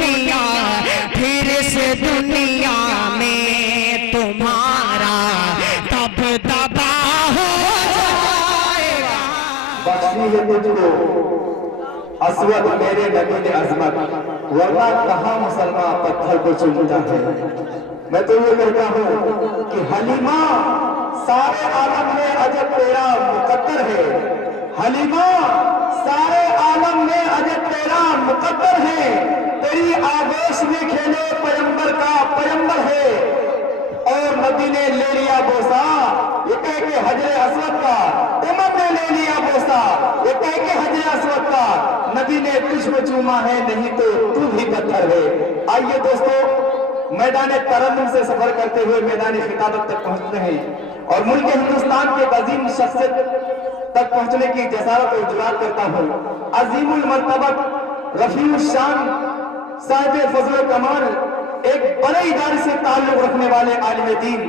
دنیا پھر اس دنیا میں تمہارا تب دبا ہو جائے گا۔ بخشی ہے تجھ کو اسود میرے نبی نے عظمت، ورنہ کہاں مسلمان پتھر کو چومتا ہے۔ میں تو یہ کہتا ہوں کہ حلیمہ سارے عالم میں عجب تیرا مقدر ہے، حلیمہ سارے عالم میں عجب تیرا مقدر ہے، تیری آغوش میں کھیلے پیغمبر کا پیغمبر ہے۔ اور نبی نے لے لیا بوسا، یہ کہہ کے حجر اسود کا، عمر نے لے لیا بوسا، یہ کہہ کے حجر اسود کا، نبی نے تجھ کو چوما ہے، نہیں تو تو بھی پتھر ہے۔ آئیے دوستو، میدان ترنم سے سفر کرتے ہوئے میدان خطابت تک پہنچتے ہیں اور ملک ہندوستان کے عظیم شخصیت تک پہنچنے کی جسارت اور جرات کرتا ہوں۔ عظیم المرتبت، رفیع الشان، صاحب فضل و کمال، ایک بڑے ادارے سے تعلق رکھنے والے عالم دین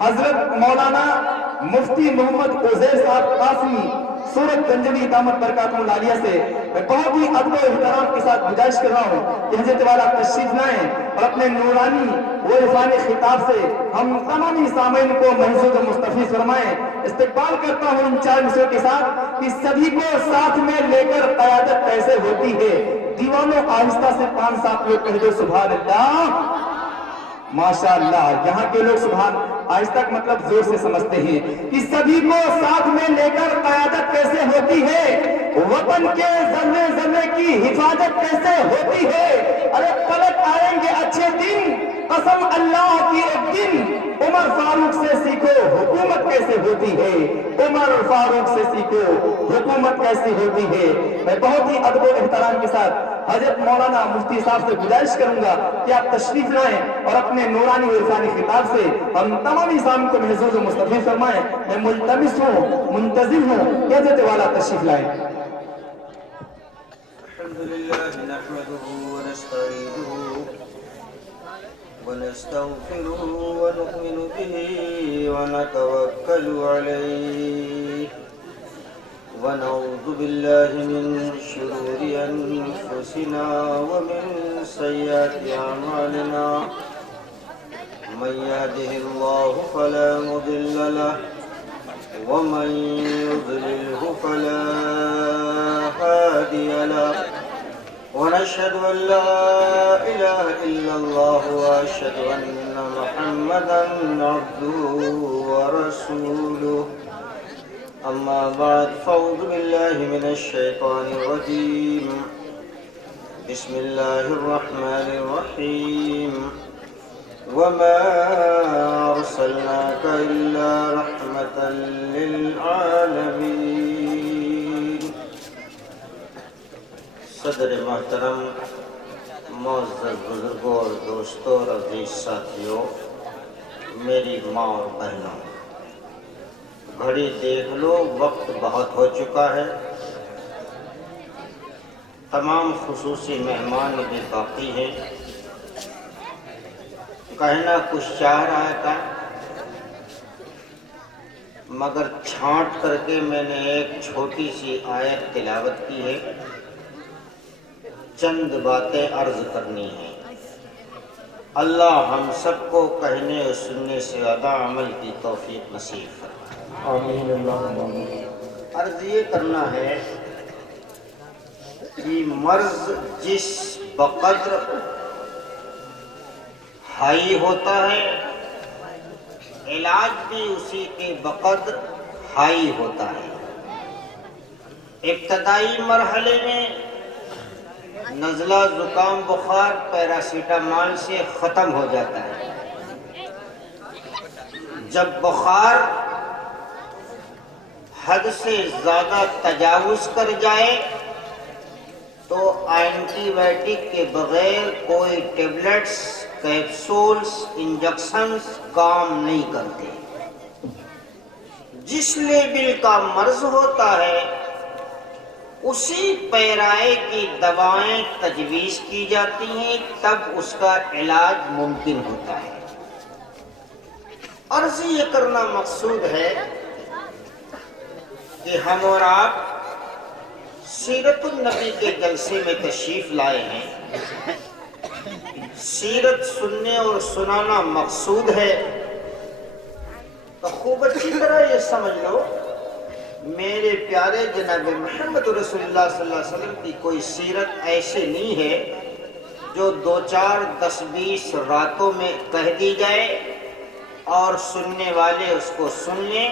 حضرت مولانا مفتی محمد عزیر صاحب قاسمی سورت گنجوی دامت برکاتہ العالیہ سے میں بہت ہی ادب و احترام کے ساتھ گزارش کر رہا ہوں کہ حضرت والا تشریف لائیں اور اپنے نورانی و عرفانی خطاب سے ہم تمامی سامعین کو محظوظ و مستفیض فرمائیں۔ استقبال کرتا ہوں ان چار مصروں کے ساتھ کہ سبھی کو ساتھ میں لے کر قیادت کیسے ہوتی ہے۔ دیوانوں آہستہ سے 5-7 لوگ کہہ دو سبحان اللہ، ماشاءاللہ۔ یہاں کے لوگ سبحان آہستہ کا مطلب زور سے سمجھتے ہیں کہ سبھی کو ساتھ میں لے کر قیادت کیسے ہوتی ہے، وطن کے ذرے ذرے کی حفاظت کیسے ہوتی ہے۔ ارے پلٹ آئیں گے اچھے دن، قسم اللہ کی ایک دن، عمر فاروق سے سیکھو حکومت کیسے ہوتی ہے، عمر فاروق سے سیکھو حکومت کیسی ہوتی ہے۔ میں بہت ہی ادب و احترام کے ساتھ حضرت مولانا مفتی صاحب سے گزارش کروں گا کہ آپ تشریف لائیں اور اپنے نورانی و عرفانی خطاب سے ہم تمام اسلام کو محظوظ و مستفیض فرمائیں۔ میں ملتمس ہوں، منتظر ہوں کہ حضرت والا تشریف لائیں۔ الحمدللہ نحمده ونستعینه ونستغفره ونؤمن به ونتوکل علیه ونعوذ بالله من شرور انفسنا ومن سیئات اعمالنا من يهده الله فلا مضل له ومن يضلله فلا هادي له ونشهد أن لا إله إلا الله وأشهد أن محمدا عبده ورسوله أما بعد فأعوذ بالله من الشيطان الرجيم بسم الله الرحمن الرحيم وما أرسلناك إلا رحمة للعالمين۔ صدر محترم، معزز بزرگوں اور دوستوں اور عزیز ساتھیوں، میری ماں اور بہنوں، گھڑی دیکھ لو، وقت بہت ہو چکا ہے، تمام خصوصی مہمان بھی باقی ہیں۔ کہنا کچھ چاہ رہا تھا مگر چھانٹ کر کے میں نے ایک چھوٹی سی آیت تلاوت کی ہے، چند باتیں عرض کرنی ہیں۔ اللہ ہم سب کو کہنے اور سننے سے زیادہ عمل کی توفیق نصیب فرمائے، آمین اللہم آمین۔ عرض یہ کرنا ہے کہ مرض جس بقدر ہائی ہوتا ہے، علاج بھی اسی کے بقدر ہائی ہوتا ہے۔ ابتدائی مرحلے میں نزلہ، زکام، بخار پیراسیٹامول سے ختم ہو جاتا ہے۔ جب بخار حد سے زیادہ تجاوز کر جائے تو اینٹی بائیوٹک کے بغیر کوئی ٹیبلٹس، کیپسولز، انجیکشنز کام نہیں کرتے۔ جس لیول کا مرض ہوتا ہے اسی پیرائے کی دوائیں تجویز کی جاتی ہیں، تب اس کا علاج ممکن ہوتا ہے۔ عرض یہ کرنا مقصود ہے کہ ہم اور آپ سیرت النبی کے جلسے میں تشریف لائے ہیں، سیرت سننے اور سنانا مقصود ہے تو خوب اچھی طرح یہ سمجھ لو میرے پیارے جناب محمد رسول اللہ صلی اللہ علیہ وسلم کی کوئی سیرت ایسے نہیں ہے جو 2 4 10 20 راتوں میں کہہ دی جائے اور سننے والے اس کو سن لیں،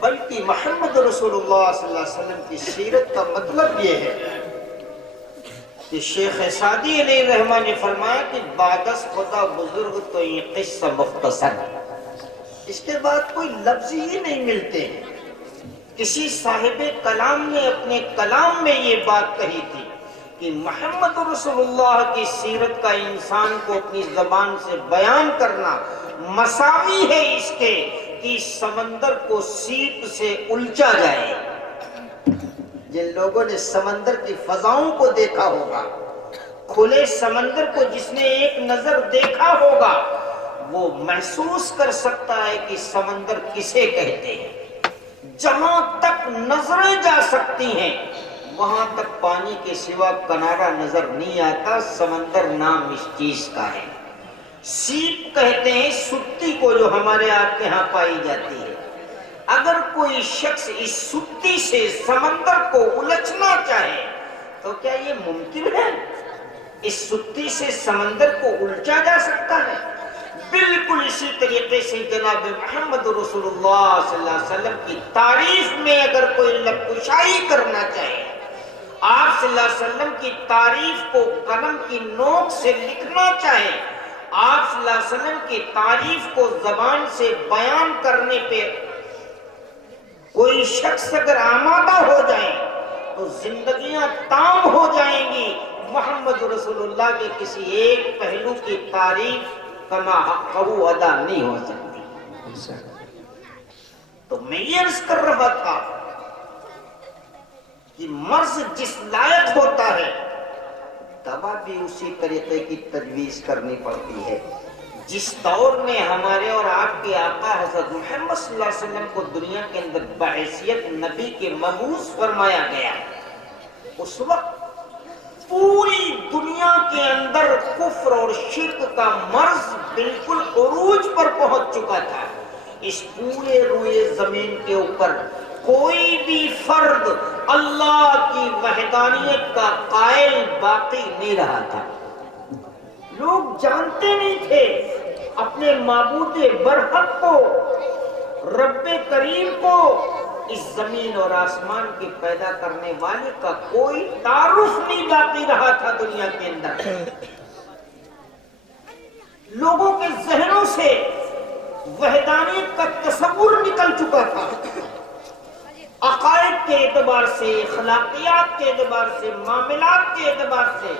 بلکہ محمد رسول اللہ صلی اللہ علیہ وسلم کی سیرت کا مطلب یہ ہے کہ شیخ سعدی علیہ الرحمہ نے فرمایا کہ بعد از خدا بزرگ تو یہ قصہ مختصر ہے، اس کے بعد کوئی لفظ ہی نہیں ملتے ہیں۔ کسی صاحب کلام نے اپنے کلام میں یہ بات کہی تھی کہ محمد رسول اللہ کی سیرت کا انسان کو اپنی زبان سے بیان کرنا مساوی ہے اس کے کہ سمندر کو سیپ سے الجھا جائے۔ جن لوگوں نے سمندر کی فضاؤں کو دیکھا ہوگا، کھلے سمندر کو جس نے ایک نظر دیکھا ہوگا، وہ محسوس کر سکتا ہے کہ سمندر کسے کہتے ہیں۔ جہاں تک نظریں جا سکتی ہیں وہاں تک پانی کے سوا کنارہ نظر نہیں آتا، سمندر نام اس چیز کا ہے۔ سیپ کہتے ہیں ستی کو جو ہمارے آپ کے ہاں پائی جاتی ہے۔ اگر کوئی شخص اس ستی سے سمندر کو الجھنا چاہے تو کیا یہ ممکن ہے؟ اس ستی سے سمندر کو الجھا جا سکتا ہے؟ بالکل اسی طریقے سے جناب محمد رسول اللہ صلی اللہ علیہ وسلم کی تعریف میں اگر کوئی لبکشائی کرنا چاہے، آپ صلی اللہ علیہ وسلم کی تعریف کو قلم کی نوک سے لکھنا چاہے، آپ صلی اللہ علیہ وسلم کی تعریف کو زبان سے بیان کرنے پہ کوئی شخص اگر آمادہ ہو جائے تو زندگیاں تام ہو جائیں گی۔ محمد رسول اللہ کے کسی ایک پہلو کی تعریف کما حقہ ادا نہیں ہو سکتی۔ تو میں یہ عرض کر رہا تھا کہ مرض جس لائق ہوتا ہے دوا بھی اسی طریقے کی تجویز کرنی پڑتی ہے۔ جس دور میں ہمارے اور آپ کے آقا حضرت محمد صلی اللہ علیہ وسلم کو دنیا کے اندر بحیثیت نبی کے مبعوث فرمایا گیا، اس وقت پوری دنیا کے اندر کفر اور شرک کا مرض بالکل عروج پر پہنچ چکا تھا۔ اس پورے روئے زمین کے اوپر کوئی بھی فرد اللہ کی وحدانیت کا قائل باقی نہیں رہا تھا۔ لوگ جانتے نہیں تھے اپنے معبود برحق کو، رب کریم کو، اس زمین اور آسمان کے پیدا کرنے والے کا کوئی تعارف نہیں باقی رہا تھا دنیا کے اندر۔ لوگوں کے ذہنوں سے وحدانیت کا تصور نکل چکا تھا۔ عقائد کے اعتبار سے، اخلاقیات کے اعتبار سے، معاملات کے اعتبار سے،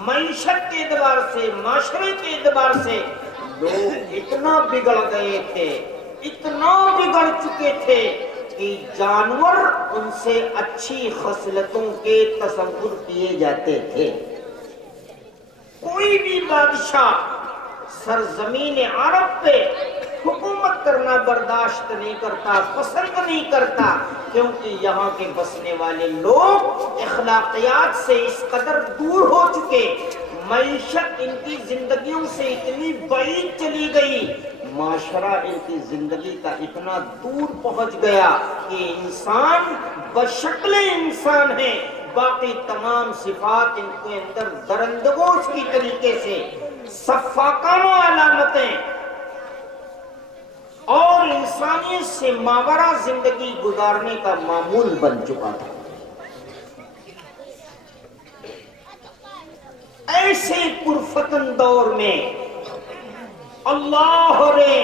معیشت کے اعتبار سے، معاشرے کے اعتبار سے لوگ اتنا بگڑ گئے تھے، اتنا بگڑ چکے تھے کہ جانور ان سے اچھی خصلتوں کے تصور کیے جاتے تھے۔ کوئی بھی بادشاہ سرزمین عرب پہ حکومت کرنا برداشت نہیں کرتا، پسند نہیں کرتا، کیونکہ یہاں کے بسنے والے لوگ اخلاقیات سے اس قدر دور ہو چکے، معیشت ان کی زندگیوں سے اتنی بعید چلی گئی، معاشرہ ان کی زندگی کا اتنا دور پہنچ گیا کہ انسان بشکل انسان ہے، باقی تمام صفات ان کے اندر درندگوش کی طریقے سے سفاکانہ علامتیں اور انسانیت سے ماورا زندگی گزارنے کا معمول بن چکا تھا۔ ایسے پرفتن دور میں اللہ نے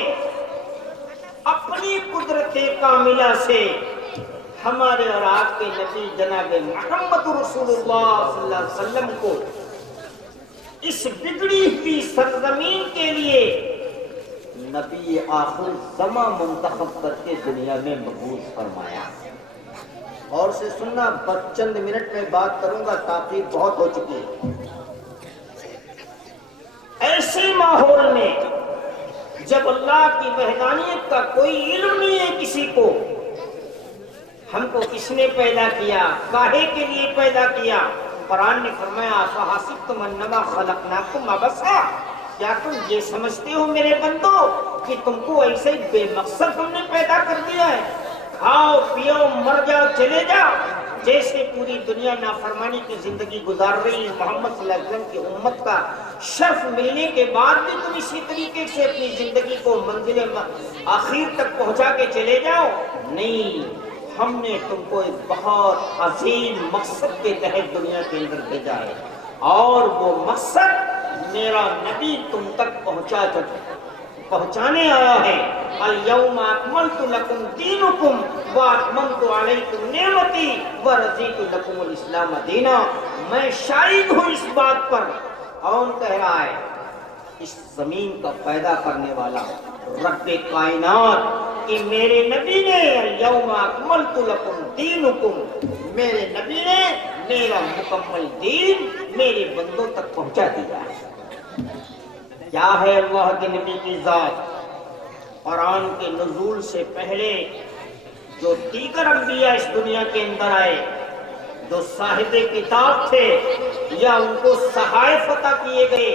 اپنی قدرت کاملہ سے ہمارے اور آپ کے نبی جناب محمد رسول اللہ صلی اللہ علیہ وسلم کو اس بگڑی ہوئی سرزمین کے لیے نبی آخر زمان منتخب کر کے دنیا میں مبعوث فرمایا۔ اور سے سننا، بس چند منٹ میں بات کروں گا، تاخیر بہت ہو چکی ہے۔ ایسے ماحول میں جب اللہ کی وحدانیت کا کوئی علم نہیں ہے کسی کو، ہم کو کس نے پیدا کیا، کاہے کے لیے پیدا کیا، قرآن نے فرمایا افحسبتم انما خلقناکم عبثا، کیا تم یہ سمجھتے ہو میرے بندو کہ تم کو ایسے ہی بے مقصد ہم نے پیدا کر دیا ہے؟ کھاؤ پیو مر جاؤ چلے جاؤ، جیسے پوری دنیا نافرمانی کی زندگی گزار رہی ہے، محمد صلی اللہ علیہ وسلم کی امت کا شرف ملنے کے بعد بھی تم اسی طریقے سے اپنی زندگی کو منزل آخر تک پہنچا کے چلے جاؤ؟ نہیں، ہم نے تم کو ایک بہت عظیم مقصد کے تحت دنیا کے اندر بھیجا ہے، اور وہ مقصد میرا نبی تم تک پہنچانے آیا ہے۔ الیوم اکملت لکم دینکم واتممت علیکم نعمتی ورضیت لکم الاسلام دینا۔ میں شاہد ہوں اس بات پر، کون کہہ رہا ہے؟ اس زمین کا پیدا کرنے والا رب کائنات کہ میرے نبی نے الیوم اکملت لکم دینکم، میرے نبی نے میرا مکمل دین میرے بندوں تک پہنچا دیا ہے۔ کیا ہے اللہ کے نبی کی ذات؟ قرآن کے نزول سے پہلے جو دیگر انبیاء اس دنیا کے اندر آئے، جو صاحب کتاب تھے یا ان کو صحائف عطا کیے گئے،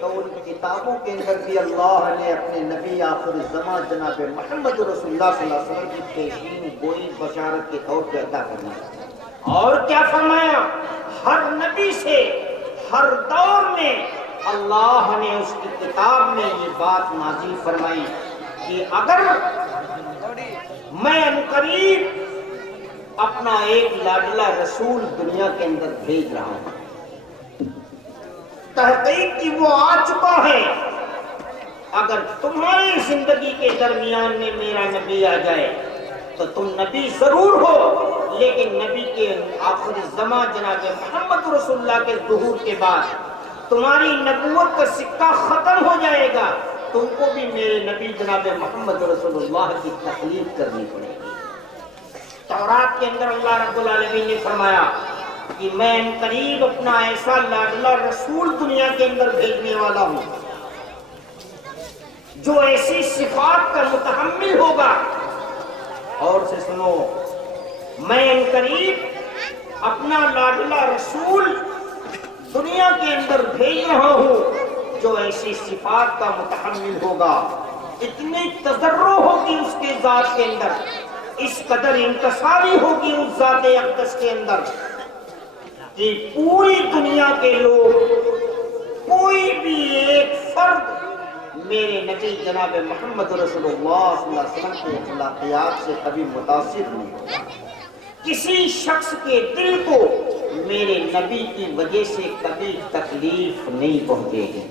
تو ان کتابوں کے اندر بھی اللہ نے اپنے نبی آخر الزمان جناب محمد رسول اللہ صلی اللہ علیہ وسلم کی پیشین گوئی بشارت کے طور پہ عطا کرنا۔ اور کیا فرمایا؟ ہر نبی سے ہر دور میں اللہ نے اس کی کتاب میں یہ بات نازل فرمائی کہ اگر میں عنقریب اپنا ایک لاڈلا رسول دنیا کے اندر بھیج رہا ہوں، تحقیق کی وہ آ چکا ہے، اگر تمہاری زندگی کے درمیان میں میرا نبی آ جائے تو تم نبی ضرور ہو، لیکن نبی کے آخر زمان جناب محمد رسول اللہ کے ظہور کے بعد تمہاری نبوت کا سکہ ختم ہو جائے گا، تم کو بھی میرے نبی جناب محمد رسول اللہ کی تکلیف کرنی پڑے گی۔ تورات کے اندر اللہ رب العالمین نے فرمایا کہ میں قریب اپنا ایسا لاڈلا رسول دنیا کے اندر بھیجنے والا ہوں جو ایسی صفات کا متحمل ہوگا۔ اور سے سنو، میں قریب اپنا لاڈلا رسول دنیا کے اندر بھیج رہا ہوں جو ایسی صفات کا متحمل ہوگا، اتنی تضرع ہوگی اس کے ذات کے اندر، اس قدر انکساری ہوگی اس ذات اقدس کے اندر کہ پوری دنیا کے لوگ، کوئی بھی ایک فرد میرے نبی جناب محمد رسول اللہ صلی اللہ علیہ وسلم کے اخلاقیات سے کبھی متاثر نہیں ہوگا۔ کسی شخص کے دل کو میرے نبی کی وجہ سے کبھی تکلیف نہیں پہنچے گی۔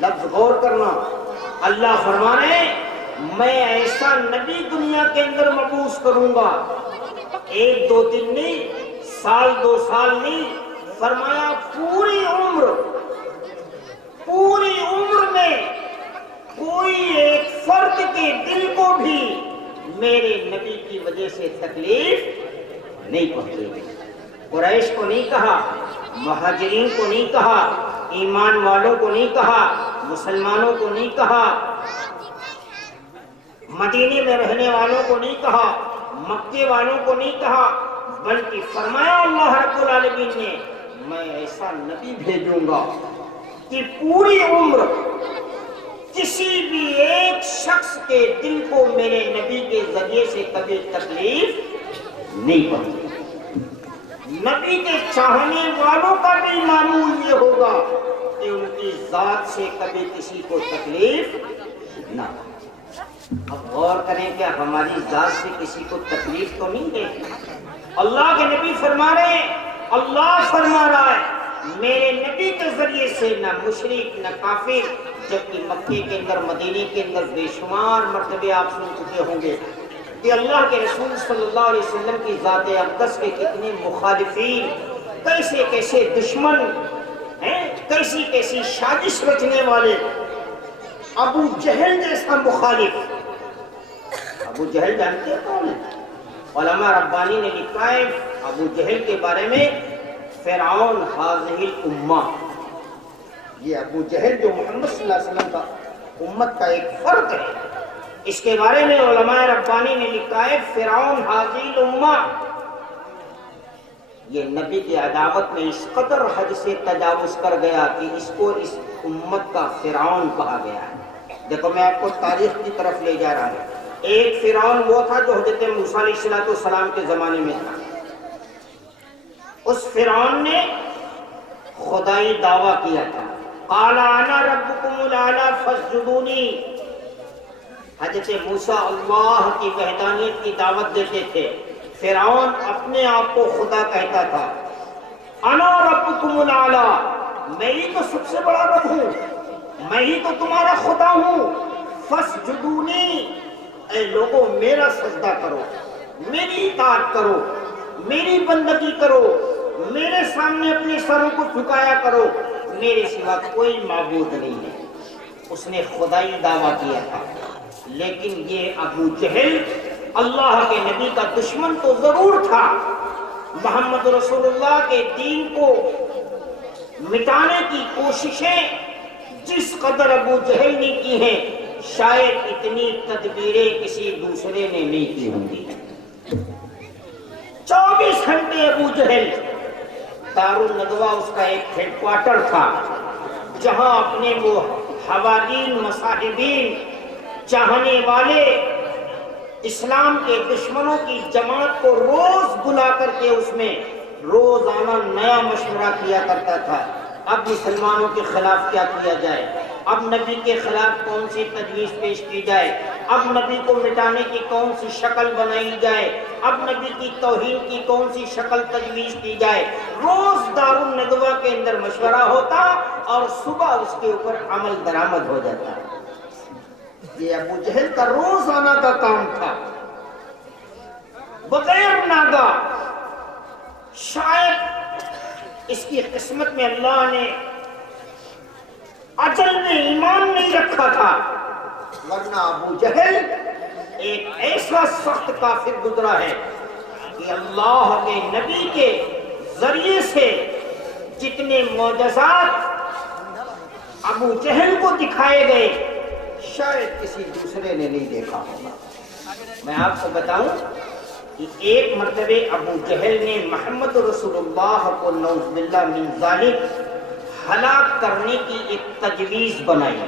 لفظ غور کرنا، اللہ فرمانے میں ایسا نبی دنیا کے اندر مبعوث کروں گا، ایک دو دن نہیں، سال دو سال نہیں، فرمایا پوری عمر میں کوئی ایک فرد کے دل کو بھی میرے نبی کی وجہ سے تکلیف نہیں پہنچے گی۔ قریش کو نہیں کہا، مہاجرین کو نہیں کہا، ایمان والوں کو نہیں کہا، مسلمانوں کو نہیں کہا، مدینے میں رہنے والوں کو نہیں کہا، مکے والوں کو نہیں کہا، بلکہ فرمایا اللہ رب العالمین نے میں ایسا نبی بھیجوں گا کہ پوری عمر کسی بھی ایک شخص کے دل کو میرے نبی کے ذریعے سے کبھی تکلیف نہیں پہنچے۔ نبی کے چاہنے والوں کا بھی معمول یہ ہوگا کہ ان کی ذات سے کبھی کسی کو تکلیف نہ ہو۔ اب غور کریں کہ ہماری ذات سے کسی کو تکلیف تو نہیں ہے؟ اللہ کے نبی فرما رہے ہیں، اللہ فرما رہا ہے میرے نبی کے ذریعے سے نہ مشرک نہ کافر، جبکہ مکے کے اندر مدینے کے اندر بے شمار مرتبے آپ سن چکے ہوں گے کہ اللہ کے رسول صلی اللہ علیہ وسلم کی ذات اقدس کے کتنے مخالفین، کیسے کیسے دشمن ہیں، کیسی کیسی سازش رچنے والے، ابو جہل جیسا مخالف۔ ابو جہل جانتے ہیں کون ہے؟ علماء ربانی نے لکھا ہے ابو جہل کے بارے میں فرعون ہذہ الامہ، یہ ابو جہل جو محمد صلی اللہ علیہ وسلم کا امت کا ایک فرد ہے، اس کے بارے میں علماء ربانی نے لکھا ہے فرعون ہذہ الامہ، یہ نبی کی عداوت میں اس قدر حد سے تجاوز کر گیا کہ اس کو اس امت کا فرعون کہا گیا ہے۔ دیکھو میں آپ کو تاریخ کی طرف لے جا رہا ہوں۔ ایک فرعون وہ تھا جو حضرت موسیٰ علیہ السلام کے زمانے میں تھا۔ اس فرعون نے خدائی دعویٰ کیا تھا، قال انا ربکم الاعلی فاسجدونی۔ حضرت موسیٰ اللہ کی وحدانیت کی دعوت دیتے تھے، فرعون اپنے آپ کو خدا کہتا تھا، انا ربکم الاعلی، میں ہی تو سب سے بڑا رب ہوں، میں ہی تو تمہارا خدا ہوں، فاسجدونی، اے لوگوں میرا سجدہ کرو، میری اطاعت کرو، میری بندگی کرو، میرے سامنے اپنے سروں کو جھکایا کرو، میرے سوا کوئی معبود نہیں ہے۔ اس نے خدائی دعویٰ کیا تھا، لیکن یہ ابو جہل اللہ کے نبی کا دشمن تو ضرور تھا، محمد رسول اللہ کے دین کو مٹانے کی کوششیں جس قدر ابو جہل نے کی ہیں، شاید اتنی تدبیریں کسی دوسرے نے نہیں کی ہوں گی۔ 24 گھنٹے ابو جہل، دارالندوہ اس کا ایک ہیڈ کوارٹر تھا، جہاں اپنے وہ حوالین، مصاحبین، چاہنے والے، اسلام کے دشمنوں کی جماعت کو روز بلا کر کے اس میں روزانہ نیا مشورہ کیا کرتا تھا۔ اب مسلمانوں کے خلاف کیا کیا جائے، اب نبی کے خلاف کون سی تجویز پیش کی جائے، اب نبی کو مٹانے کی کون سی شکل بنائی جائے، اب نبی کی توہین کی کون سی شکل تجویز کی جائے۔ روز دارالندوہ کے اندر مشورہ ہوتا اور صبح اس کے اوپر عمل درآمد ہو جاتا۔ یہ ابو جہل کا روزانہ کا کام تھا، بغیر ناگا شاید اس کی قسمت میں اللہ نے اجل میں ایمان نہیں رکھا تھا، ورنہ ابو جہل ایک ایسا سخت کافر گزرا ہے کہ اللہ کے نبی کے ذریعے سے جتنے معجزات ابو جہل کو دکھائے گئے شاید کسی دوسرے نے نہیں دیکھا ہوگا۔ میں آپ کو بتاؤں کہ ایک مرتبہ ابو جہل نے محمد رسول اللہ کو نعوذ باللہ من ذالک ہلاک کرنے کی ایک تجویز بنائی۔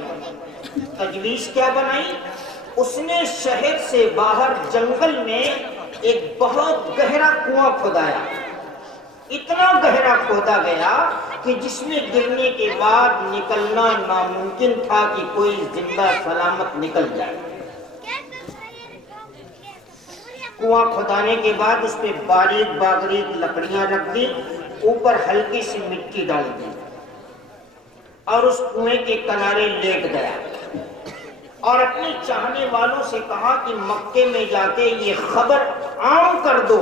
تجویز کیا بنائی؟ اس نے شہر سے باہر جنگل میں ایک بہت گہرا کنواں کھودایا، اتنا گہرا کھودا گیا کہ جس میں گرنے کے بعد نکلنا ناممکن تھا کہ کوئی زندہ سلامت نکل جائے۔ کنواں کھودانے کے بعد اس پہ باریک باریک لکڑیاں رکھ دی، اوپر ہلکی سی مٹی ڈال دی اور اس کنویں کے کنارے لیٹ گیا اور اپنے چاہنے والوں سے کہا کہ مکے میں جا کے یہ خبر عام کر دو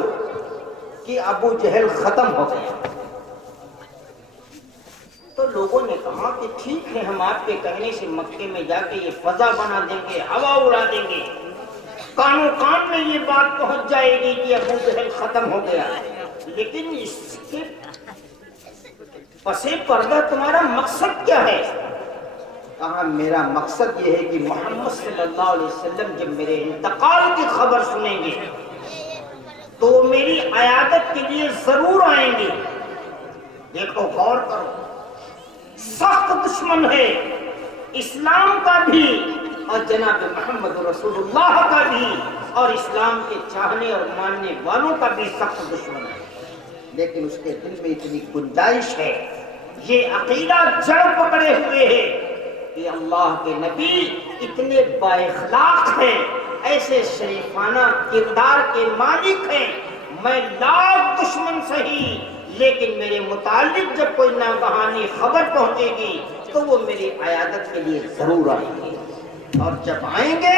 کہ ابو جہل ختم ہو گیا۔ تو لوگوں نے کہا کہ ٹھیک ہے، ہم آپ کے کہنے سے مکے میں جا کے یہ فضا بنا دیں گے، ہوا اڑا دیں گے، کانوں کان میں یہ بات پہنچ جائے گی کہ ابو جہل ختم ہو گیا، لیکن اس کے پسے پردہ تمہارا مقصد کیا ہے؟ کہا میرا مقصد یہ ہے کہ محمد صلی اللہ علیہ وسلم جب میرے انتقال کی خبر سنیں گے تو میری عیادت کے لیے ضرور آئیں گے۔ دیکھو غور کرو، سخت دشمن ہے اسلام کا بھی اور جناب محمد رسول اللہ کا بھی، اور اسلام کے چاہنے اور ماننے والوں کا بھی سخت دشمن ہے، لیکن اس کے دل میں اتنی گنجائش ہے، یہ عقیدہ جڑ پکڑے ہوئے ہے کہ اللہ کے نبی اتنے با اخلاق ہیں، ایسے شریفانہ کردار کے مالک ہیں، میں لاکھ دشمن سہی لیکن میرے متعلق جب کوئی ناگہانی خبر پہنچے گی تو وہ میری عیادت کے لیے ضرور آئیں گے، اور جب آئیں گے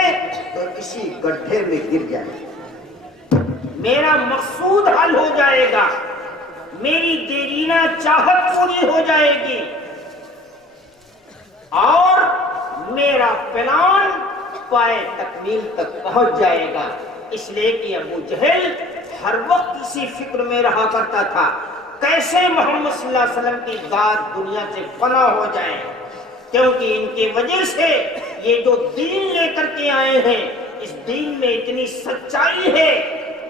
تو اسی گڈھے میں گر جائیں گے، میرا مقصود حل ہو جائے گا، میری دیرینہ چاہت پوری ہو جائے گی اور میرا پلان پائے تکمیل تک پہنچ جائے گا۔ اس لیے کہ ابو جہل ہر وقت اسی فکر میں رہا کرتا تھا کیسے محمد صلی اللہ علیہ وسلم کی ذات دنیا سے فنا ہو جائے، کیونکہ ان کی وجہ سے یہ جو دین لے کر کے آئے ہیں اس دین میں اتنی سچائی ہے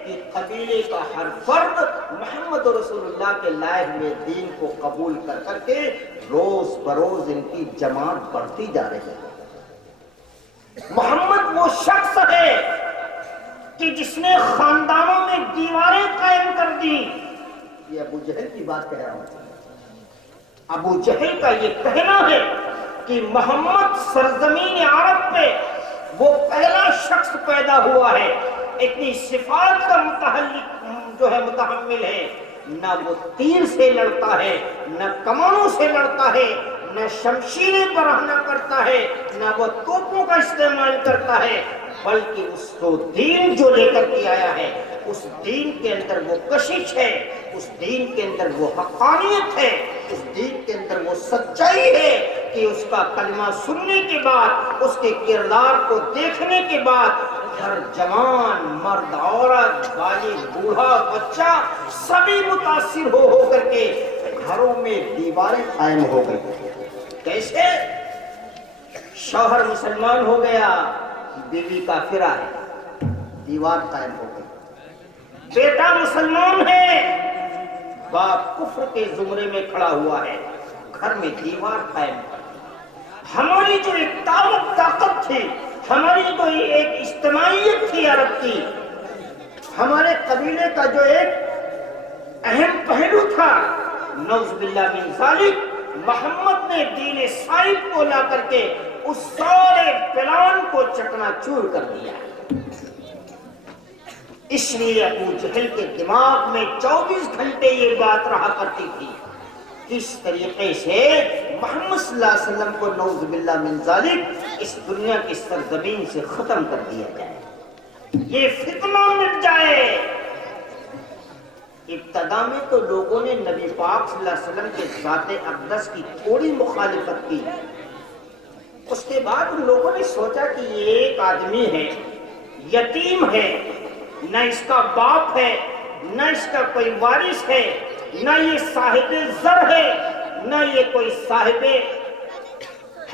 کہ قبیلے کا ہر فرد محمد رسول اللہ کے لائے ہوئے دین کو قبول کر کر کے روز بروز ان کی جماعت بڑھتی جا رہی ہے۔ محمد وہ شخص ہے کہ جس نے خاندانوں میں دیواریں قائم کر دی۔ یہ ابو جہل کی بات کہہ رہا ہوں۔ ابو جہل کا یہ کہنا ہے کہ محمد سرزمین عرب پہ وہ پہلا شخص پیدا ہوا ہے، اتنی صفات کا متحمل ہے، نہ وہ تیر سے لڑتا ہے، نہ کمانوں سے لڑتا ہے، نہ شمشیریں برہنہ کرتا ہے، نہ وہ توپوں کا استعمال کرتا ہے، بلکہ اس کو دین جو لے کر کے آیا ہے، اس دین کے اندر وہ کشش ہے، اس دین کے اندر وہ حقانیت ہے، اس دین کے اندر وہ سچائی ہے کہ اس کا کلمہ سننے کے بعد، اس کے کردار کو دیکھنے کے بعد ہر جوان، مرد، عورت، بالغ، بوڑھا، بچہ سبھی متاثر ہو کر کے گھروں میں دیواریں قائم ہو گئی۔ کیسے؟ شوہر مسلمان ہو گیا، بیوی کافرہ ہے، دیوار قائم ہو گئی۔ بیٹا مسلمان ہے، باپ کفر کے زمرے میں کھڑا ہوا ہے، گھر میں دیوار قائم ہے۔ ہماری جو ایک طاقت تھی، ہماری جو ایک اجتماعیت تھی عرب کی، ہمارے قبیلے کا جو ایک اہم پہلو تھا، نعوذ باللہ من ذالک، محمد نے دین صائب کو لا کر کے اس سارے پلان کو چکنا چور کر دیا۔ اس لیے ابو جہل کے دماغ میں 24 گھنٹے یہ بات رہا کرتی تھی، کس طریقے سے محمد صلی اللہ علیہ وسلم کو نعوذ باللہ من ذالک اس دنیا کی سرزمین سے ختم کر دیا جائے، یہ فتنہ مٹ جائے۔ ابتدا میں تو لوگوں نے نبی پاک صلی اللہ علیہ وسلم کے ذات اقدس کی تھوڑی مخالفت کی، اس کے بعد ان لوگوں نے سوچا کہ یہ ایک آدمی ہے، یتیم ہے، نہ اس کا باپ ہے، نہ اس کا کوئی وارث ہے، نہ یہ صاحب زر ہے، نہ یہ کوئی صاحب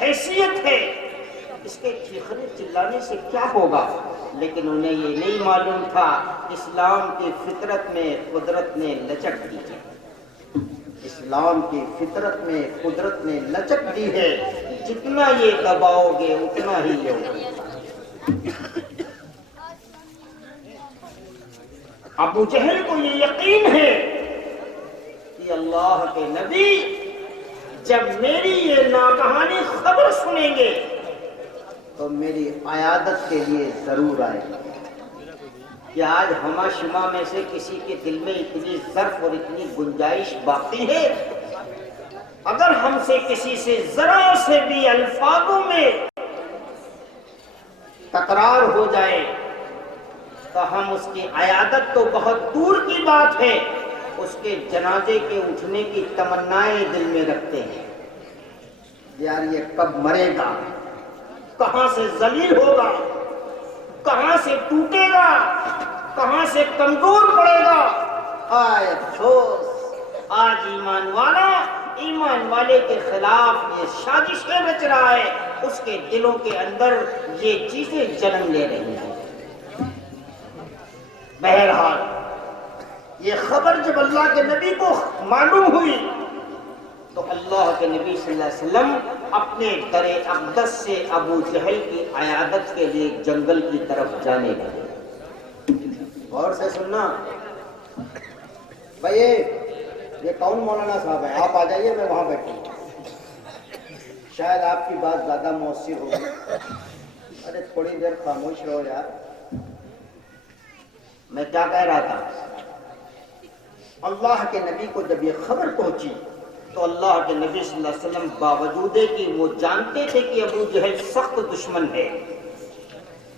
حیثیت ہے، اس کے چیخنے چلانے سے کیا ہوگا؟ لیکن انہیں یہ نہیں معلوم تھا اسلام کی فطرت میں قدرت نے لچک دی ہے، اسلام کی فطرت میں قدرت نے لچک دی ہے، جتنا یہ دباؤ گے اتنا ہی یہ ہوگا۔ ابو جہل کو یہ یقین ہے کہ اللہ کے نبی جب میری یہ ناگہانی خبر سنیں گے تو میری عیادت کے لیے ضرور آئے گا۔ کہ آج ہما شما میں سے کسی کے دل میں اتنی ظرف اور اتنی گنجائش باقی ہے، اگر ہم سے کسی سے ذرا سے بھی الفاظوں میں تکرار ہو جائے تو ہم اس کی عیادت تو بہت دور کی بات ہے، اس کے جنازے کے اٹھنے کی تمنائیں دل میں رکھتے ہیں۔ یار یہ کب مرے گا، کہاں سے ذلیل ہوگا، کہاں سے ٹوٹے گا، کہاں سے کمزور پڑے گا۔ آئے افسوس، آج ایمان والے کے خلاف یہ سازشیں رچ رہا ہے، اس کے دلوں کے اندر یہ چیزیں جنم لے رہی ہیں۔ بہرحال یہ خبر جب اللہ کے نبی کو معلوم ہوئی تو اللہ کے نبی صلی اللہ علیہ وسلم اپنے در اقدس سے ابو جہل کی عیادت کے لیے جنگل کی طرف جانے لگے۔ غور سے سننا بھائی، یہ کون مولانا صاحب ہے؟ آپ آ جائیے، میں وہاں بیٹھوں، شاید آپ کی بات زیادہ مؤثر ہوگی۔ ارے تھوڑی دیر خاموش رہو یار، میں کیا کہہ رہا تھا؟ اللہ کے نبی کو جب یہ خبر پہنچی تو اللہ کے نبی صلی اللہ علیہ وسلم باوجود کہ وہ جانتے تھے کہ ابو جہل سخت دشمن ہے،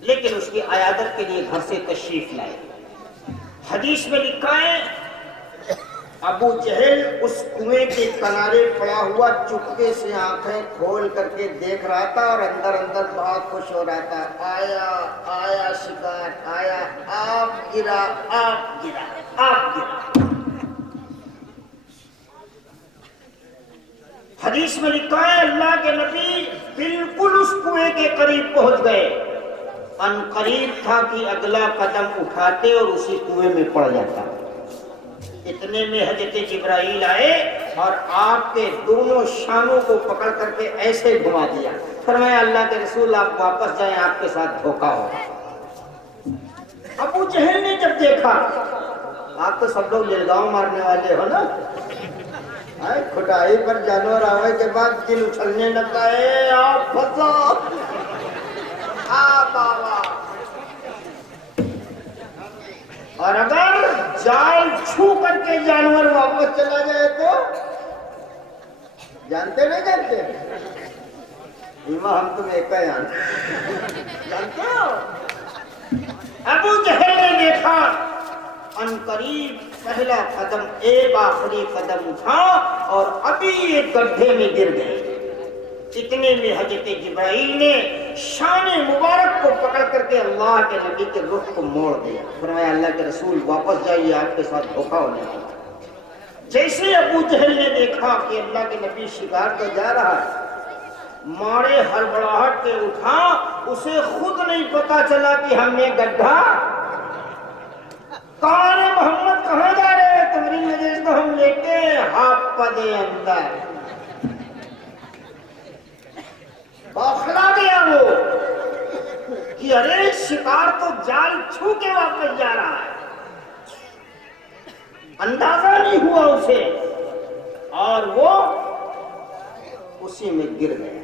لیکن اس کی عیادت کے لیے گھر سے تشریف لائے۔ حدیث میں لکھا ہے ابو جہل اس کنویں کے کنارے پڑا ہوا چپکے سے آنکھیں کھول کر کے دیکھ رہا تھا اور اندر اندر بہت خوش ہو رہا تھا۔ آیا آیا شکار آیا، آپ گرا آپ گرا آپ گرا۔ حدیث میں لکھا ہے اللہ کے نبی بالکل اس کنویں کے قریب پہنچ گئے ان قریب تھا کہ اگلا قدم اٹھاتے اور اسی کنویں میں پڑ جاتا. اتنے میں حضرت جبرائیل آئے اور آپ کے دونوں شانوں کو پکڑ کر کے ایسے گھما دیا. فرمایا اللہ کے رسول آپ واپس جائیں، آپ کے ساتھ دھوکا ہو. ابو جہل نے جب دیکھا، آپ تو سب لوگ جلگاؤں مارنے والے ہو نا، کھٹائی پر جانور آنے کے بعد دل اچھلنے لگتا ہے، آپ پھنسا بابا. اور اگر جال چھو کر کے جانور واپس چلا جائے تو جانتے نہیں جانتے ہم تمہیں ایک جانتے ہو. ابو جہل نے دیکھا ان قریب پہلا قدم ایک آخری قدم اٹھا اور ابھی ایک گڈھے میں گر گئے. اتنے میں حضرت جبرائیل نے شان مبارک کو پکڑ کر کے اللہ کے نبی کے رخ کو موڑ دیا. فرمایا اللہ کے رسول واپس جائیے، آپ کے ساتھ دھوکا ہونے والا. جیسے ابو جہل نے دیکھا کہ اللہ کے نبی شکار تو جا رہا ہے، مارے ہڑبڑاہٹ کے اٹھا، اسے خود نہیں پتا چلا کہ ہم نے گڈھا کہاں ہے. محمد کہاں جا رہے ہیں؟ تمہاری وجہ سے تو ہم لیتے ہاتھ پدے اندر. بوکھلا گیا وہ کہ ارے شکار تو جال چھو کے واپس جا رہا ہے. اندازہ نہیں ہوا اسے اور وہ اسی میں گر گیا.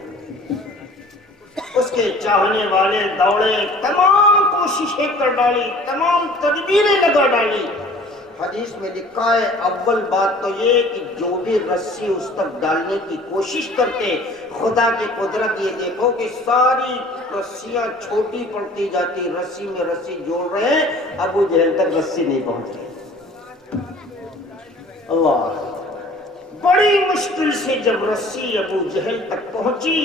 اس کے چاہنے والے دوڑے، تمام کوششیں کر ڈالی، تمام تدبیریں لگا ڈالی. حدیث میں لکھا ہے اول بات تو یہ کہ جو بھی رسی اس تک ڈالنے کی کوشش کرتے، خدا کی قدرت یہ دیکھو کہ ساری رسیاں چھوٹی پڑتی جاتی، رسی میں رسی جوڑ رہے ہیں، ابو جہل تک رسی نہیں پہنچ رہی. اللہ، بڑی مشکل سے جب رسی ابو جہل تک پہنچی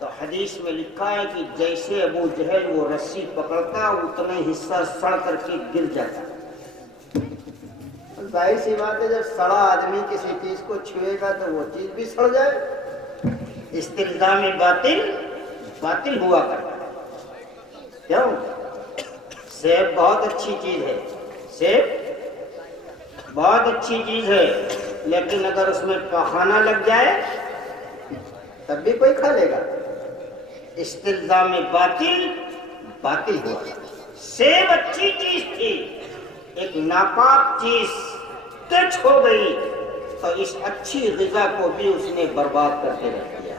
تو حدیث میں لکھا ہے کہ جیسے ابو جہل وہ رسی پکڑتا اتنے حصہ سڑ کر کے گر جاتا. ظاہر سی بات ہے جب سڑا آدمی کسی چیز کو چھوئے گا تو وہ چیز بھی سڑ جائے. استلزام باطل ہوا کرتا ہے. کیوں؟ سیب بہت اچھی چیز ہے، سیب بہت اچھی چیز ہے، لیکن اگر اس میں پخانہ لگ جائے تب بھی کوئی کھا لے گا. استلزام باطل ہوا. سیب اچھی چیز تھی، ایک ناپاک چیز ٹچ ہو گئی تو اس اچھی غذا کو بھی اس نے برباد کر کے رکھ دیا.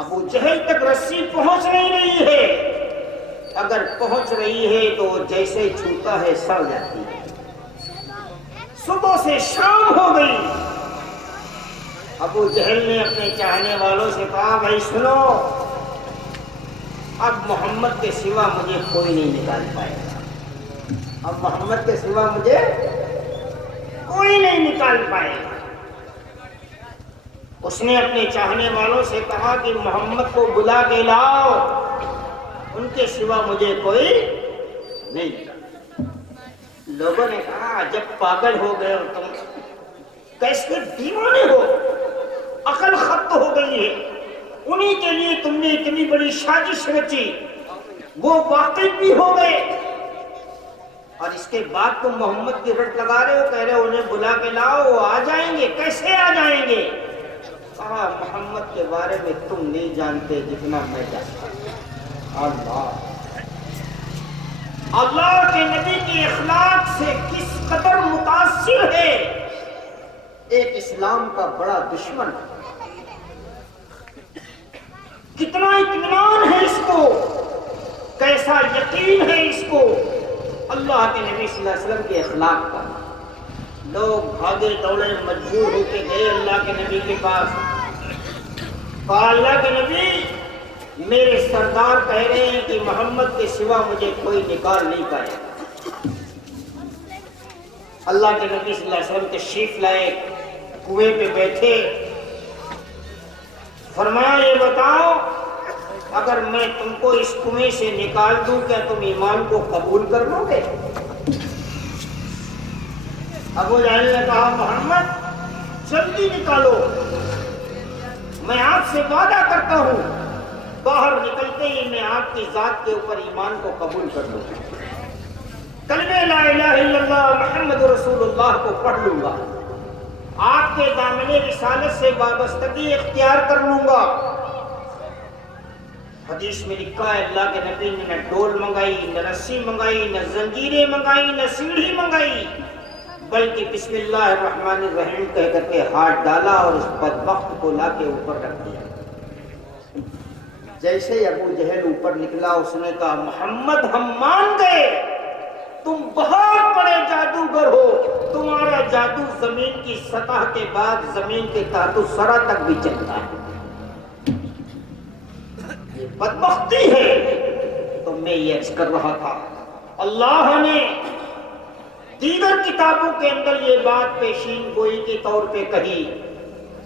ابو جہل تک رسی پہنچ نہیں رہی ہے، اگر پہنچ رہی ہے تو وہ جیسے چھوتا ہے سڑ جاتی ہے. صبح سے شام ہو گئی. ابو جہل نے اپنے چاہنے والوں سے کہا بھائی سنو، اب محمد کے سوا مجھے کوئی نہیں نکال پائے گا. اب محمد کے سوا مجھے کوئی نہیں نکال پائے گا. اس نے اپنے چاہنے والوں سے کہا کہ محمد کو بلا کے لاؤ، ان کے سوا مجھے کوئی نہیں. لوگوں نے کہا جب پاگل ہو گئے اور تم کیسے دیوانے ہو، عقل ختم ہو گئی ہے. انہی کے لیے تم نے اتنی بڑی سازش رچی، وہ واقع بھی ہو گئے اور اس کے بعد تم محمد کی رٹ لگا رہے ہو، کہہ رہے ہو انہیں بلا کے لاؤ، وہ آ جائیں گے. کیسے آ جائیں گے؟ کہا محمد کے بارے میں تم نہیں جانتے جتنا میں جانتا ہوں. اللہ کے نبی کی اخلاق سے کس قدر متاثر ہے. ایک اسلام کا بڑا دشمن، کتنا اطمینان ہے اس کو، کیسا یقین ہے اس کو اللہ کے نبی صلی اللہ علیہ وسلم کے اخلاق کا. لوگ بھاگے دوڑے مجبور ہو کے گئے اللہ کے نبی کے پاس. کہا اللہ کے نبی میرے سردار کہہ رہے ہیں کہ محمد کے سوا مجھے کوئی نکال نہیں پائے. اللہ کے نبی صلی اللہ علیہ وسلم تشریف لائے، کنویں پہ بیٹھے. فرمایا یہ بتاؤ اگر میں تم کو اس کنویں سے نکال دوں کیا تم ایمان کو قبول کر لو گے؟ ابو جہل نے کہا محمد جلدی نکالو، میں آپ سے وعدہ کرتا ہوں باہر نکلتے ہی میں آپ کی ذات کے اوپر ایمان کو قبول کر لوں گا، کلمہ لا الہ الا اللہ محمد رسول اللہ کو پڑھ لوں گا، آپ کے دامن رسالت سے وابستگی اختیار کر لوں گا۔ حدیث میں لکھا ہے اللہ کے نبی نے نہ ڈول منگائی، نہ رسی منگائی، نہ زنجیریں منگائی، نہ سیڑھی منگائی، بلکہ بسم اللہ الرحمن الرحیم کہہ کر کے ہاتھ ڈالا اور اس بدبخت کو لا کے اوپر رکھ دیا۔ جیسے ابو جہل اوپر نکلا اس نے کہا محمد ہم مان گئے، تم بہت بڑے جادوگر ہو، تمہارا جادو زمین کی سطح کے بعد زمین کے تحت الثری تک بھی چلتا ہے، یہ بدبختی ہے۔ تو میں یہ عرض کر رہا تھا اللہ نے دیگر کتابوں کے اندر یہ بات پیشین گوئی کے طور پہ کہی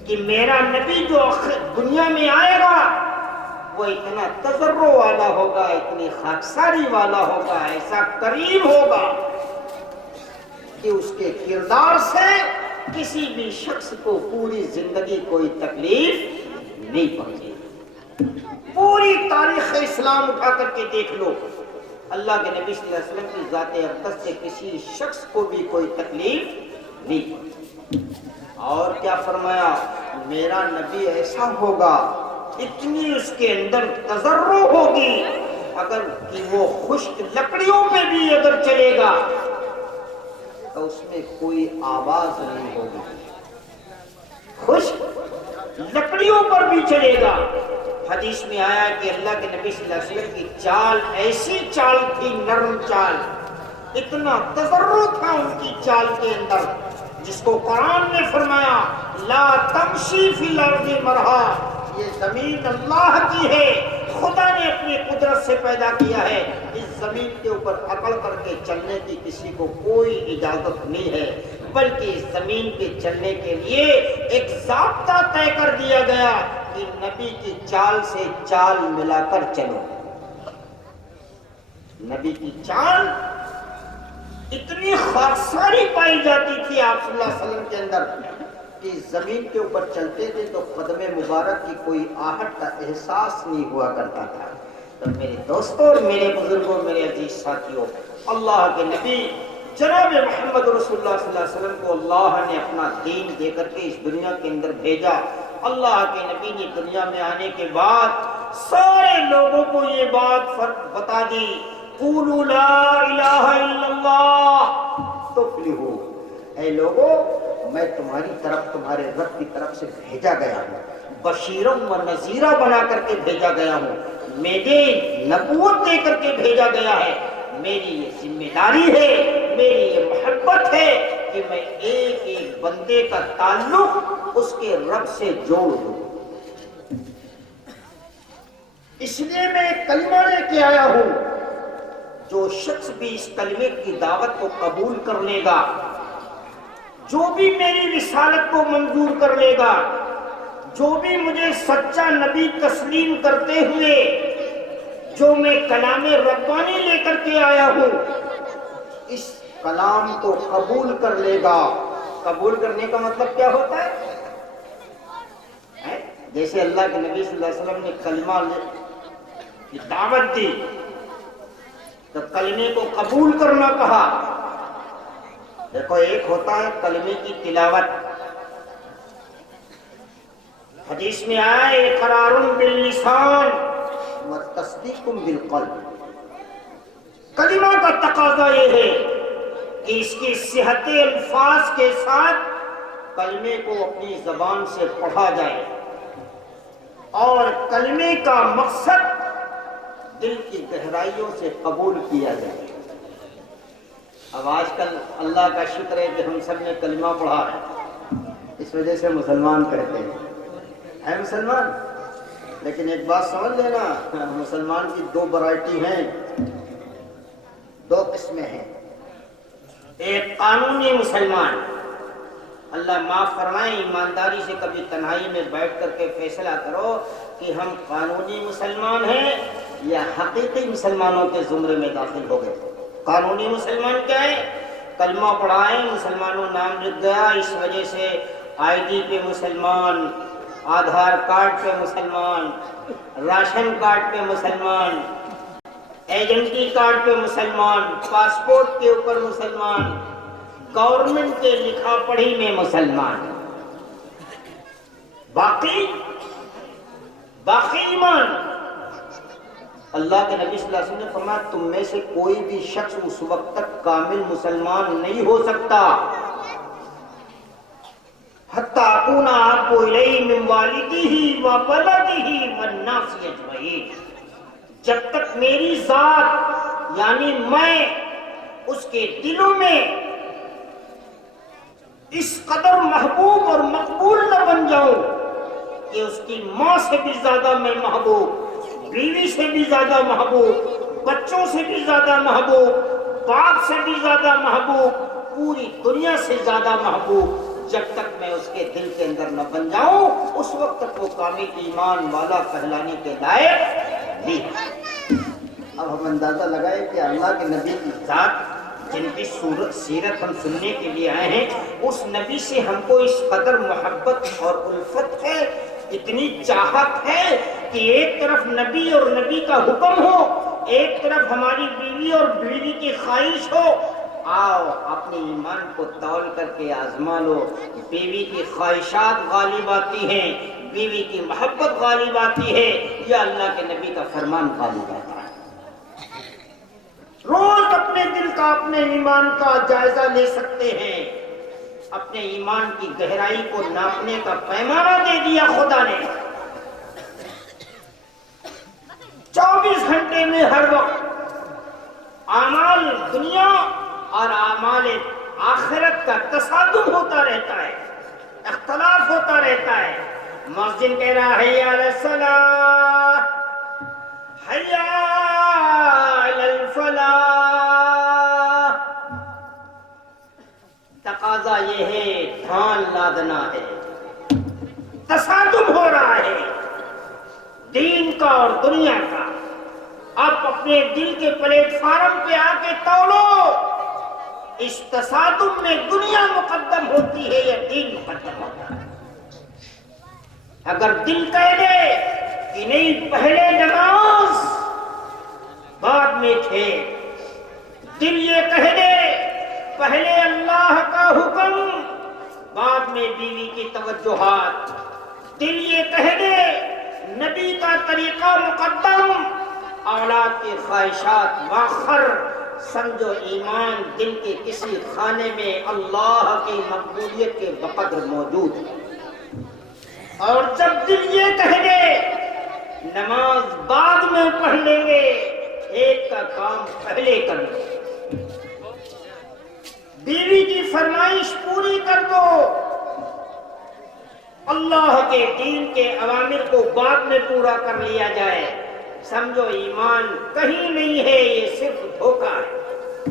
کہ میرا نبی جو دنیا میں آئے گا وہ اتنا تضرع والا ہوگا، اتنی خاکساری والا ہوگا، ایسا کریم ہوگا کہ اس کے کردار سے کسی بھی شخص کو پوری زندگی کوئی تکلیف نہیں پہنچے۔ پوری تاریخ اسلام اٹھا کر کے دیکھ لو، اللہ کے نبی صلی اللہ علیہ وسلم کی ذات اقدس سے کسی شخص کو بھی کوئی تکلیف نہیں پہنچی۔ اور کیا فرمایا میرا نبی ایسا ہوگا، اتنی اس کے اندر تضرع ہوگی، اگر کہ وہ خشک لکڑیوں پہ بھی اگر چلے گا تو اس میں کوئی آواز نہیں ہوگی، خشک لکڑیوں پر بھی چلے گا۔ حدیث میں آیا کہ اللہ کے نبی صلی اللہ علیہ وسلم کی چال ایسی چال تھی، نرم چال، اتنا تضرع تھا ان کی چال کے اندر، جس کو قرآن نے فرمایا لا تمشی فی الارض مرحا، یہ زمین اللہ کی ہے، خدا نے اپنی قدرت سے پیدا کیا ہے، اس زمین کے اوپر اکڑ کر کے چلنے کی کسی کو کوئی اجازت نہیں ہے، بلکہ اس زمین پہ چلنے کے لیے ایک ضابطہ طے کر دیا گیا کہ نبی کی چال سے چال ملا کر چلو۔ نبی کی چال اتنی خاکساری پائی جاتی تھی آپ صلی اللہ علیہ وسلم کے اندر کہ زمین کے اوپر چلتے تھے تو قدم مبارک کی کوئی آہٹ کا احساس نہیں ہوا کرتا تھا۔ تو میرے دوستوں اور میرے بزرگوں، میرے عزیز ساتھیوں، اللہ کے نبی جناب محمد رسول اللہ صلی اللہ علیہ وسلم کو اللہ نے اپنا دین دے کر کے اس دنیا کے اندر بھیجا۔ اللہ کے نبی نے دنیا میں آنے کے بعد سارے لوگوں کو یہ بات بتا دی قولوا لا الہ الا اللہ تفلحوا، اے لوگوں میں تمہاری طرف، تمہارے رب کی طرف سے بھیجا گیا ہوں، بشیرم و نذیرہ بنا کر کے بھیجا گیا ہوں، میرے نبوت دے کر کے بھیجا گیا ہے، میری یہ ذمہ داری ہے، میری یہ محبت ہے کہ میں ایک ایک بندے کا تعلق اس کے رب سے جوڑ دوں۔ اس لیے میں ایک کلمہ لے کے آیا ہوں، جو شخص بھی اس کلمے کی دعوت کو قبول کر لے گا، جو بھی میری رسالت کو منظور کر لے گا، جو بھی مجھے سچا نبی تسلیم کرتے ہوئے جو میں کلام ربانی لے کر کے آیا ہوں، اس کلام کو قبول کر لے گا۔ قبول کرنے کا مطلب کیا ہوتا ہے؟ جیسے اللہ کے نبی صلی اللہ علیہ وسلم نے کلمہ کی دعوت دی تو کلمے کو قبول کرنا کہا۔ دیکھو ایک ہوتا ہے کلمے کی تلاوت، حدیث میں آئے اقرار باللسان و تصدیق بالقلب، کلمہ کا تقاضا یہ ہے کہ اس کی صحت الفاظ کے ساتھ کلمے کو اپنی زبان سے پڑھا جائے، اور کلمے کا مقصد دل کی گہرائیوں سے قبول کیا جائے۔ اب آج کل اللہ کا شکر ہے کہ ہم سب نے کلمہ پڑھا ہے، اس وجہ سے مسلمان کہتے ہیں اے مسلمان، لیکن ایک بات سمجھ لینا، مسلمان کی دو ورائٹی ہیں، دو قسمیں ہیں۔ ایک قانونی مسلمان، اللہ معاف فرمائے، ایمانداری سے کبھی تنہائی میں بیٹھ کر کے فیصلہ کرو کہ ہم قانونی مسلمان ہیں یا حقیقی مسلمانوں کے زمرے میں داخل ہو گئے۔ قانونی مسلمان کیا ہے؟ کلمہ پڑھائیں، مسلمانوں نام لکھ گیا، اس وجہ سے آئی ڈی پہ مسلمان، آدھار کارڈ پہ مسلمان، راشن کارڈ پہ مسلمان، ایڈنٹی کارڈ پہ مسلمان، پاسپورٹ کے اوپر مسلمان، گورنمنٹ کے لکھا پڑھی میں مسلمان، باقی ایمان۔ اللہ کے نبی صلی اللہ علیہ وسلم نے فرمایا تم میں سے کوئی بھی شخص اس وقت تک کامل مسلمان نہیں ہو سکتا حتی اکون احب الیہ من والدہ وولدہ والناس اجمعین، جب تک میری ذات یعنی میں اس کے دلوں میں اس قدر محبوب اور مقبول نہ بن جاؤں کہ اس کی ماں سے بھی زیادہ میں محبوب، بیوی سے بھی زیادہ محبوب، بچوں سے بھی زیادہ محبوب، باپ سے بھی زیادہ محبوب، پوری دنیا سے زیادہ محبوب، جب تک میں اس کے دل کے اندر نہ بن جاؤں اس وقت تک وہ کامل ایمان والا کہلانے کے لائق نہیں۔ اب ہم اندازہ لگائے کہ اللہ کے نبی کی ذات جن کی سیرت ہم سننے کے لیے آئے ہیں، اس نبی سے ہم کو اس قدر محبت اور الفت ہے، اتنی چاہت ہے کہ ایک طرف نبی اور نبی کا حکم ہو، ایک طرف ہماری بیوی اور بیوی کی خواہش ہو۔ آؤ اپنے ایمان کو تول کر کے آزما لو، بیوی کی خواہشات غالب آتی ہیں، بیوی کی محبت غالب آتی ہے، یا اللہ کے نبی کا فرمان غالب آتا ہے۔ روز اپنے دل کا اپنے ایمان کا جائزہ لے سکتے ہیں، اپنے ایمان کی گہرائی کو ناپنے کا پیمانہ دے دیا خدا نے۔ 24 گھنٹے میں ہر وقت اعمال دنیا اور اعمال آخرت کا تصادم ہوتا رہتا ہے، اختلاف ہوتا رہتا ہے۔ مؤذن کہہ رہا ہے حی علی الصلاۃ حی علی الفلاح، تقاضا یہ ہے دھان لادنا ہے، تصادم ہو رہا ہے دین کا اور دنیا کا۔ اب اپنے دل کے پلیٹ فارم پہ آ کے تولو، اس تصادم میں دنیا مقدم ہوتی ہے یا دین مقدم ہوتا ہے؟ اگر دل کہہ دے کہ نہیں پہلے نماز بعد میں کھیل، دل یہ کہہ دے پہلے اللہ کا حکم بعد میں بیوی کی توجہات، دل یہ کہہ دے نبی کا طریقہ مقدم اولاد کی خواہشات مؤخر، سمجھو ایمان دل کے کسی خانے میں اللہ کی مقبولیت کے بقدر موجود ہے۔ اور جب دل یہ کہہ دے نماز بعد میں پڑھ لیں گے، ایک کا کام پہلے کر لو، بیوی کی فرمائش پوری کر دو، اللہ کے دین کے اوامر کو بعد میں پورا کر لیا جائے، سمجھو ایمان کہیں نہیں ہے، یہ صرف دھوکہ ہے۔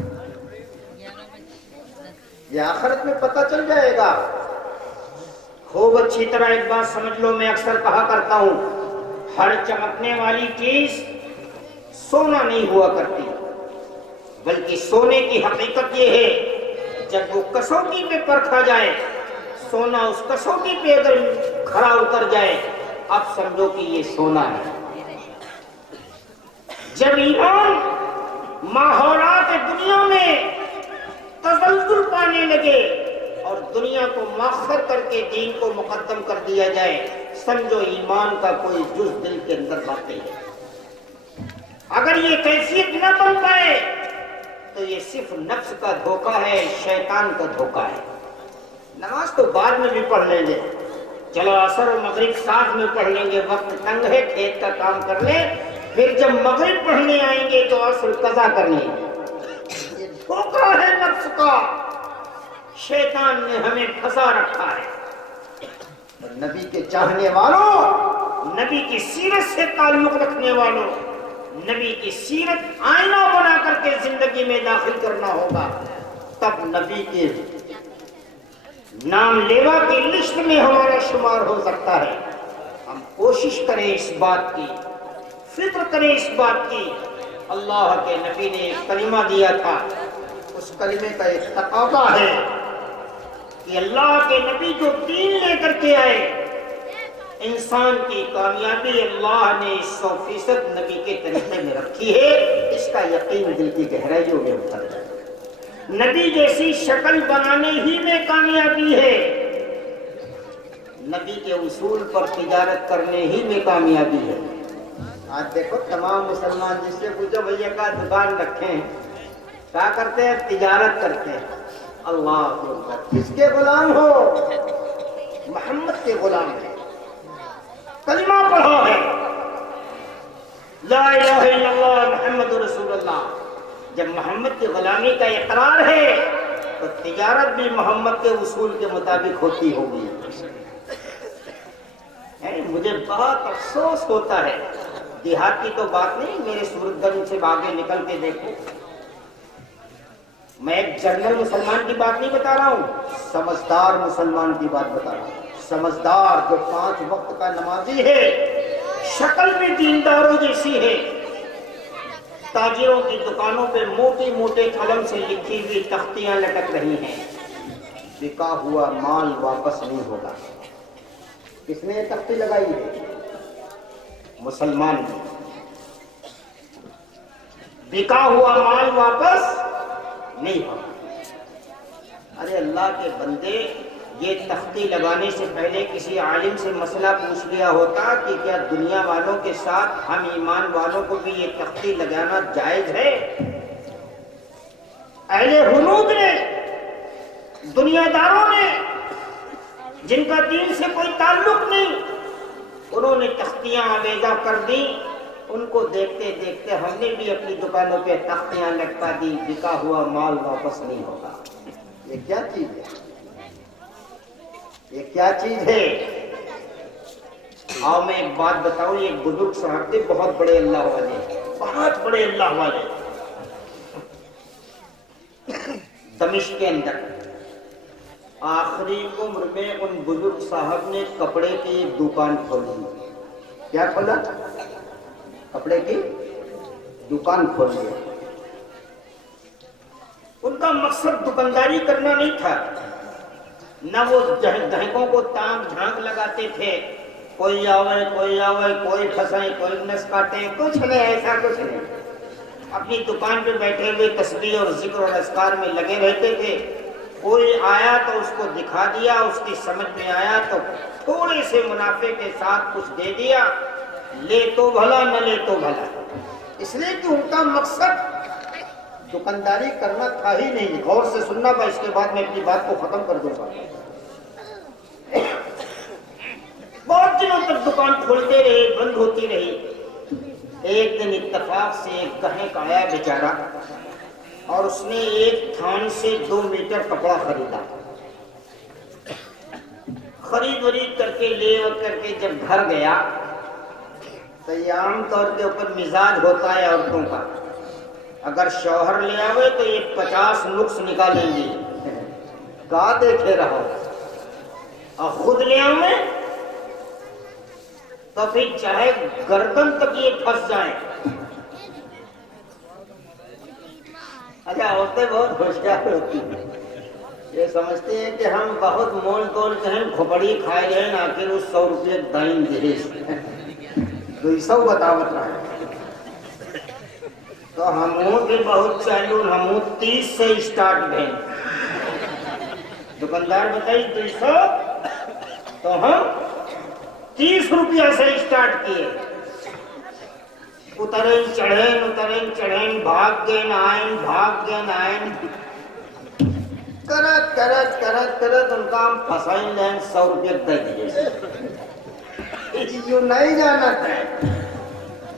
یہ آخرت میں پتہ چل جائے گا۔ خوب اچھی طرح ایک بات سمجھ لو، میں اکثر کہا کرتا ہوں ہر چمکنے والی چیز سونا نہیں ہوا کرتی، بلکہ سونے کی حقیقت یہ ہے جب وہ کسوٹی پہ پرکھا جائے، سونا اس کسوٹی پہ اگر کھڑا اتر جائے اب سمجھو کہ یہ سونا ہے۔ جب ایمان ماحولات دنیا میں تزلزل پانے لگے اور دنیا کو مؤخر کر کے دین کو مقدم کر دیا جائے، سمجھو ایمان کا کوئی جز دل کے اندر باقی ہے۔ اگر یہ کیفیت نہ بن پائے تو یہ صرف نفس کا دھوکہ ہے، شیطان کا دھوکہ ہے۔ نماز تو بعد میں بھی پڑھ لیں گے، چلو عصر و مغرب ساتھ میں پڑھ لیں گے، وقت تنگ ہے کھیت کا کام کر لیں، پھر جب مغرب پڑھنے آئیں گے تو عصر قضا کر لیں گے۔ یہ دھوکہ ہے نفس کا، شیطان نے ہمیں پھنسا رکھا ہے۔ اور نبی کے چاہنے والوں، نبی کی سیرت سے تعلق رکھنے والوں، نبی کی سیرت آئینہ بنا کر کے زندگی میں داخل کرنا ہوگا، تب نبی کے نام لیوا کی لسٹ میں ہمارا شمار ہو سکتا ہے۔ ہم کوشش کریں اس بات کی، فکر کریں اس بات کی۔ اللہ کے نبی نے ایک کلمہ دیا تھا، اس کلمے کا ایک تقاضا ہے کہ اللہ کے نبی جو دین لے کر کے آئے، انسان کی کامیابی اللہ نے 100% نبی کے طریقے میں رکھی ہے، اس کا یقین دل کی گہرائیوں میں اتر جائے۔ نبی جیسی شکل بنانے ہی میں کامیابی ہے، نبی کے اصول پر تجارت کرنے ہی میں کامیابی ہے۔ آج دیکھو تمام مسلمان جس سے پوچھو بھیا کا دکان رکھے ہیں، کیا کرتے ہیں؟ تجارت کرتے ہیں۔ اللہ اکبر، کس کے غلام ہو؟ محمد کے غلام ہے، کلمہ پڑھا ہے، لا الہ الا اللہ محمد رسول اللہ۔ جب محمد کی غلامی کا اقرار ہے تو تجارت بھی محمد کے اصول کے مطابق ہوتی ہوگی۔ مجھے بہت افسوس ہوتا ہے، دیہات کی تو بات نہیں، میرے صورت گنج سے آگے نکل کے دیکھو، میں ایک جنرل مسلمان کی بات نہیں بتا رہا ہوں، سمجھدار مسلمان کی بات بتا رہا ہوں، سمجھدار جو 5 وقت کا نمازی ہے، شکل میں دینداروں جیسی ہے۔ تاجروں کی دکانوں پہ موٹے موٹے قلم سے لکھی ہوئی تختیاں لٹک رہی ہیں، بکا ہوا مال واپس نہیں ہوگا۔ کس نے یہ تختی لگائی ہے؟ مسلمان نے۔ بکا ہوا مال واپس نہیں ہوگا۔ ارے اللہ کے بندے، یہ تختی لگانے سے پہلے کسی عالم سے مسئلہ پوچھ لیا ہوتا کہ کیا دنیا والوں کے ساتھ ہم ایمان والوں کو بھی یہ تختی لگانا جائز ہے؟ اہل حنود نے، دنیا داروں نے، جن کا دین سے کوئی تعلق نہیں، انہوں نے تختیاں آویزہ کر دی۔ ان کو دیکھتے دیکھتے ہم نے بھی اپنی دکانوں پہ تختیاں لٹکا دی، بکا ہوا مال واپس نہیں ہوگا۔ یہ کیا چیز ہے؟ یہ کیا چیز ہے؟ آؤ میں ایک بات بتاؤں، یہ بزرگ صاحب تھے، بہت بڑے اللہ والے، بہت بڑے اللہ والے، دمشق کے اندر۔ آخری عمر میں ان بزرگ صاحب نے کپڑے کی ایک دکان کھولی۔ کیا کھولا؟ کپڑے کی دکان کھولی۔ ان کا مقصد دکانداری کرنا نہیں تھا، نہ وہ دہکوں کو تانگ جھانک لگاتے تھے، کوئی آوے کوئی پھنسائے، کوئی نس کاٹے، کچھ نہیں، ایسا کچھ نہیں۔ اپنی دکان پہ بیٹھے ہوئے تسبیح اور ذکر اور اذکار میں لگے رہتے تھے۔ کوئی آیا تو اس کو دکھا دیا، اس کی سمجھ میں آیا تو تھوڑے سے منافع کے ساتھ کچھ دے دیا، لے تو بھلا نہ لے تو بھلا، اس لیے کہ ان کا مقصد دکانداری کرنا تھا ہی نہیں۔ غور سے سننا با، اس کے بعد میں اپنی بات کو ختم کر دوں گا۔ بہت دنوں تک دکان کھولتے رہے، بند ہوتی رہی۔ ایک دن اتفاق سے ایک گاہک آیا بیچارہ، اور اس نے ایک تھان سے 2 میٹر کپڑا خریدا۔ خرید ورید کر کے لے کر کے جب گھر گیا تو یہ عام طور کے اوپر مزاج ہوتا ہے عورتوں کا، اگر شوہر لے آوے تو یہ 50 نقص نکالیں گی، کہاں دیکھے رہو، اور خود لے آوے تو پھر چاہے گردن تک یہ پھنس جائیں۔ اچھا، عورتیں بہت ہوشیار ہوتی ہیں، یہ سمجھتے ہیں کہ ہم بہت مول تول کے ہیں، کھپڑی کھائے گئے، آخر اس 100 روپے دائیں گے، 200 بتاوت رہا ہے، تو ہموں بھی بہت چالون، ہموں 30 سے اسٹارٹ بھیں۔ دکاندار بتائی 200، تو ہم 30 روپیہ سے اسٹارٹ کیے۔ اترین چڑھیں، بھاگ گئے آئیں، کرت ان کا ہم پھنسائیں لیں 100 روپیہ دے دیئے۔ یوں نہیں جانا ہے،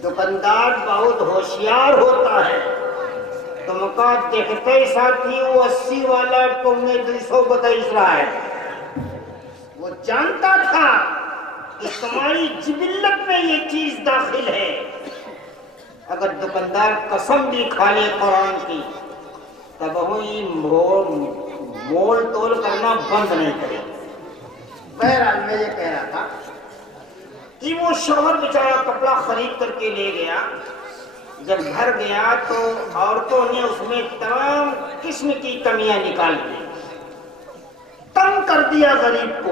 دکاندار بہت ہوشیار ہوتا ہے، تم کا دیکھتے ساتھی وہ 80 والا تم نے 200 بتائیس رہا ہے۔ وہ جانتا تھا کہ تمہاری جبلت میں یہ چیز داخل ہے، اگر دکاندار قسم بھی کھا لے قرآن کی تب وہی مول تول کرنا بند نہیں کرے۔ بہرحال میں یہ کہہ رہا تھا کہ وہ شوہر بیچارہ کپڑا خرید کر کے لے گیا، جب گھر گیا تو عورتوں نے اس میں تمام قسم کی کمیاں نکال دی، تنگ کر دیا غریب کو۔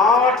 8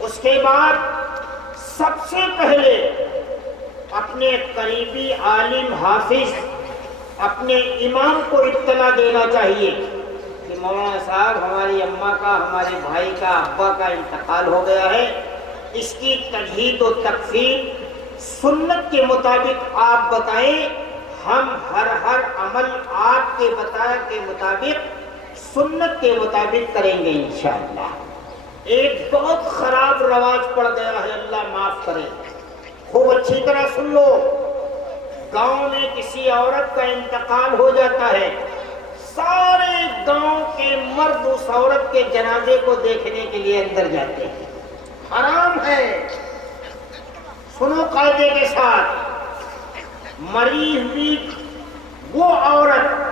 اس کے بعد سب سے پہلے اپنے قریبی عالم حافظ اپنے امام کو اطلاع دینا چاہیے کہ مولانا صاحب ہماری اماں کا، ہمارے بھائی کا، ابا کا انتقال ہو گیا ہے، اس کی تجہید و تکفین سنت کے مطابق آپ بتائیں، ہم ہر عمل آپ کے بتایا کے مطابق سنت کے مطابق کریں گے انشاءاللہ۔ ایک بہت خراب رواج پڑ گیا ہے، اللہ معاف کرے، خوب اچھی طرح سن لو۔ گاؤں میں کسی عورت کا انتقال ہو جاتا ہے، سارے گاؤں کے مرد اس عورت کے جنازے کو دیکھنے کے لیے اندر جاتے ہیں۔ حرام ہے، سنو قاعدے کے ساتھ، مری ہوئی وہ عورت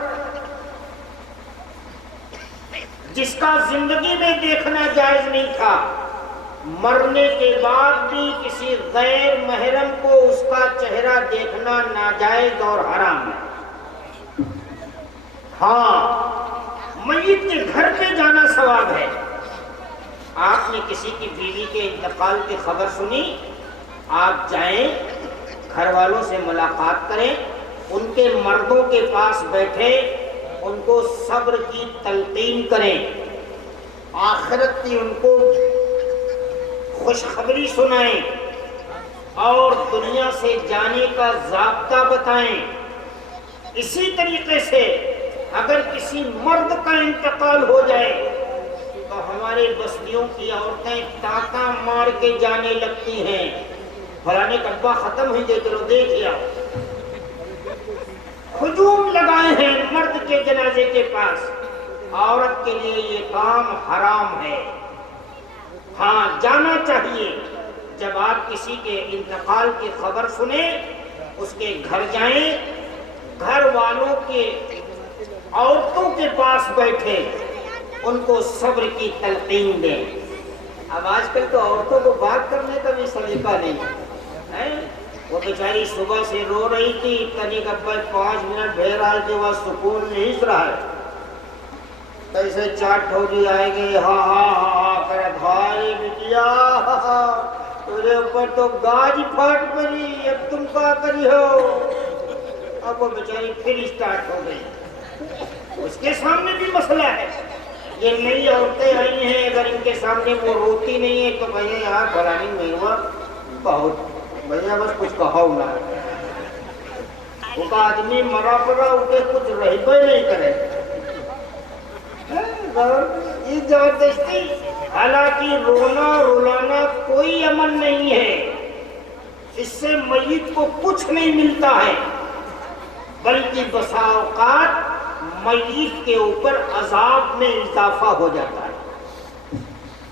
جس کا زندگی میں دیکھنا جائز نہیں تھا، مرنے کے بعد بھی کسی غیر محرم کو اس کا چہرہ دیکھنا ناجائز اور حرام ہے۔ ہاں، میت کے گھر پہ جانا ثواب ہے۔ آپ نے کسی کی بیوی کے انتقال کی خبر سنی، آپ جائیں، گھر والوں سے ملاقات کریں، ان کے مردوں کے پاس بیٹھیں، ان کو صبر کی تلقین کریں، آخرت کی ان کو خوشخبری سنائیں اور دنیا سے جانے کا ضابطہ بتائیں۔ اسی طریقے سے اگر کسی مرد کا انتقال ہو جائے تو ہمارے بستیوں کی عورتیں ٹانکا مار کے جانے لگتی ہیں، فلانے کا ابا ختم ہی دے چلو دیکھ آؤ۔ ہجوم لگائے ہیں مرد کے جنازے کے پاس، عورت کے لیے یہ کام حرام ہے۔ ہاں، جانا چاہیے، جب آپ کسی کے انتقال کی خبر سنیں اس کے گھر جائیں، گھر والوں کے عورتوں کے پاس بیٹھے، ان کو صبر کی تلقین دیں۔ اب آج کل تو عورتوں کو بات کرنے کا بھی سلیقہ نہیں ہے، وہ بیچاری صبح سے رو رہی تھی، تنی ابا 5 منٹ بھیر آئے کے بعد سکون نہیں رہا ہے، کیسے چاٹ ٹھوکی آئے گی، ہاں ہاں ہاں کرے بھائی بٹیا تیرے اوپر تو گاج پھٹ پڑی، اب تم کیا کری ہو؟ اب وہ بیچاری پھر اسٹارٹ ہو گئی۔ اس کے سامنے بھی مسئلہ ہے، یہ نئی عورتیں آئی ہیں، اگر ان کے سامنے وہ روتی نہیں ہے تو بھیا یار بھرانی نہیں ہوا بہت بھیا بس کچھ کہو نہ، وہ کا آدمی مرا پڑا اٹھے کچھ رہبے نہیں کرے، یہ زبردستی۔ حالانکہ رونا رلانا کوئی عمل نہیں ہے، اس سے میت کو کچھ نہیں ملتا ہے، بلکہ بسا اوقات میت کے اوپر عذاب میں اضافہ ہو جاتا ہے۔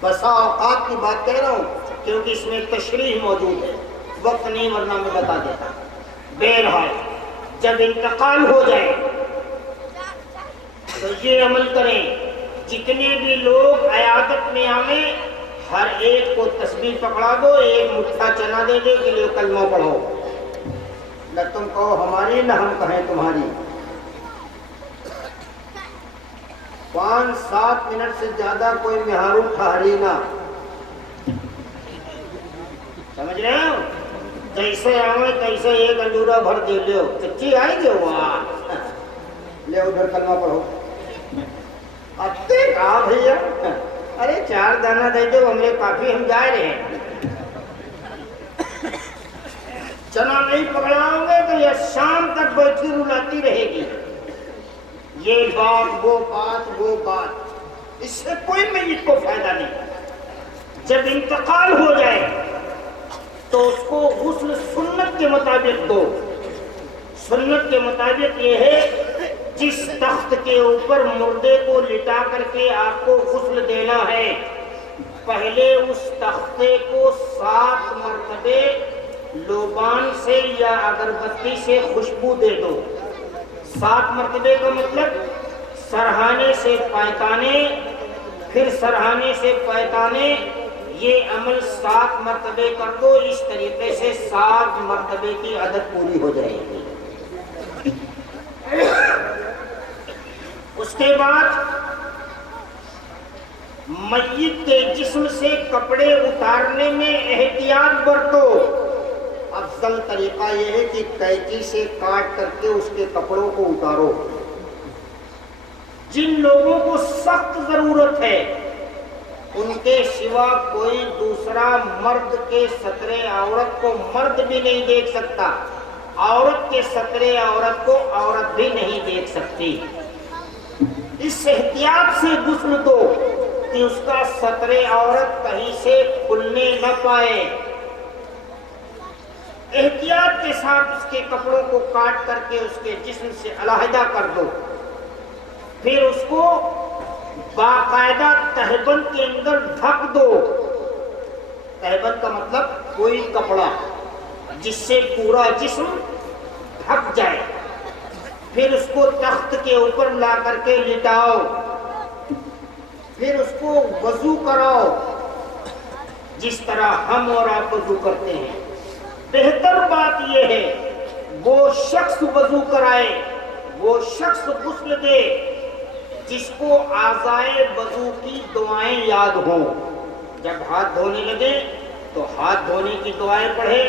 بسا اوقات کی بات کہہ رہا ہوں کیونکہ اس میں تشریح موجود ہے، وقت نہیں ورنہ میں بتا دیتا۔ بہرحال جب انتقال ہو جائے تو یہ عمل کریں، جتنے بھی لوگ عیادت میں آئیں ہر ایک کو تسبیح پکڑا دو، ایک مٹھا چنا دے دے کہ لو کلمہ پڑھو، نہ تم کہو ہماری نہ ہم کہیں تمہاری۔ 5-7 منٹ سے زیادہ کوئی مہارو ٹھہری نہ، سمجھ رہے ہو؟ جیسے آئے تیسے ایک انجورا بھر دے لو، چچی آئی جو وہاں لے ادھر کلمہ پڑھو۔ اب کہا بھیا ارے 4 دانہ دے دو ہم نے کافی، ہم جا رہے ہیں۔ چنا نہیں پکڑاؤ گے تو یہ شام تک بیٹھی رلاتی رہے گی، یہ بات وہ بات وہ بات، اس سے کوئی میت کو فائدہ نہیں۔ جب انتقال ہو جائے تو اس کو غسل سنت کے مطابق دو۔ سنت کے مطابق یہ ہے جس تخت کے اوپر مردے کو لٹا کر کے آپ کو غسل دینا ہے، پہلے اس تختے کو 7 مرتبے لوبان سے یا اگربتی سے خوشبو دے دو۔ 7 مرتبے کا مطلب سرہانے سے پائتانے، پھر سرہانے سے پائتانے، یہ عمل 7 مرتبے کر دو، اس طریقے سے 7 مرتبے کی عدد پوری ہو جائے گی۔ اس کے بعد میت کے جسم سے کپڑے اتارنے میں احتیاط برتو۔ افضل طریقہ یہ ہے کہ قینچی سے کاٹ کر کے اس کے کپڑوں کو اتارو۔ جن لوگوں کو سخت ضرورت ہے ان کے سوا کوئی دوسرا مرد کے سترے عورت کو مرد بھی نہیں دیکھ سکتا، عورت کے سترے عورت کو عورت بھی نہیں دیکھ سکتی۔ اس احتیاط سے غسل دو کہ اس کا سترے عورت کہیں سے کھلنے نہ پائے۔ احتیاط کے ساتھ اس کے کپڑوں کو کاٹ کر کے اس کے جسم سے علیحدہ کر دو، پھر اس کو باقاعدہ تہبند کے اندر ڈھک دو۔ تہبند کا مطلب کوئی کپڑا جس سے پورا جسم ڈھک جائے، پھر اس کو تخت کے اوپر لا کر کے لٹاؤ، پھر اس کو وضو کراؤ جس طرح ہم اور آپ وضو کرتے ہیں۔ بہتر بات یہ ہے وہ شخص وضو کرائے، وہ شخص غسل دے جس کو اعضائے وضو کی دعائیں یاد ہوں۔ جب ہاتھ دھونے لگے تو ہاتھ دھونے کی دعائیں پڑھے،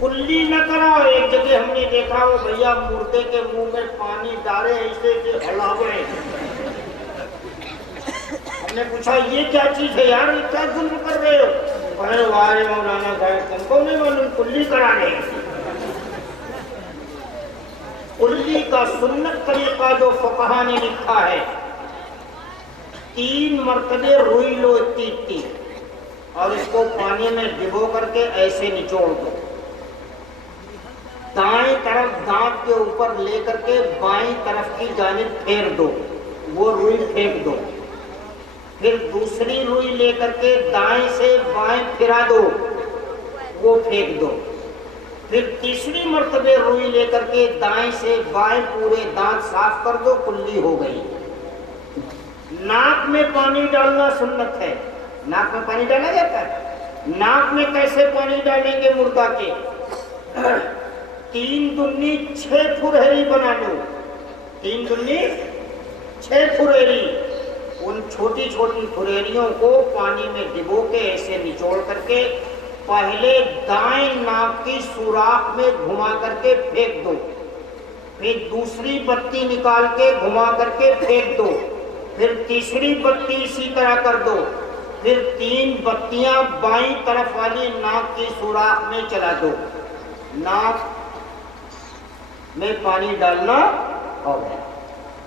کلی نہ کراؤ۔ ایک جگہ ہم نے دیکھا وہ بھیا مردے کے منہ میں پانی ڈالے ایسے کہ ہلاوے۔ ہم نے پوچھا یہ کیا چیز ہے یار، یہ کیا ظلم کر رہے ہو؟ کہے وارے مولانا صاحب تم کو نہیں معلوم، کلی کرا رہے ہیں۔ کلی کا سنت طریقہ جو فقہا نے لکھا ہے، 3 مرتبے روئی لو تیتی اور اس کو پانی میں ڈبو کر کے ایسے نچوڑ دو، دائیں طرف دانت کے اوپر لے کر کے بائیں طرف کی جانب پھیر دو، وہ روئی پھینک دو، پھر دوسری روئی لے کر کے دائیں سے بائیں پھرا دو، وہ پھینک دو، پھر تیسری مرتبہ روئی لے کر کے دائیں سے بائیں پورے دانت صاف کر دو، کلی ہو گئی۔ ناک میں پانی ڈالنا سنت ہے۔ ناک میں پانی ڈالا جاتا ہے؟ ناک میں کیسے پانی ڈالیں گے مردہ کے؟ 3 دنی 6 پھرہری بنا لو، 3 دنی 6 پھرہری۔ ان چھوٹی چھوٹی پھرہریوں کو پانی میں ڈبو کے ایسے نچوڑ کر کے پہلے دائیں ناک کی سوراخ میں گھما کر کے پھینک دو، پھر دوسری بتی نکال کے گھما کر کے پھینک دو، پھر تیسری بتی اسی طرح کر دو، پھر 3 بتیاں بائیں طرف والی ناک کی سوراخ میں چلا دو۔ ناک میں پانی ڈالنا ہو گیا۔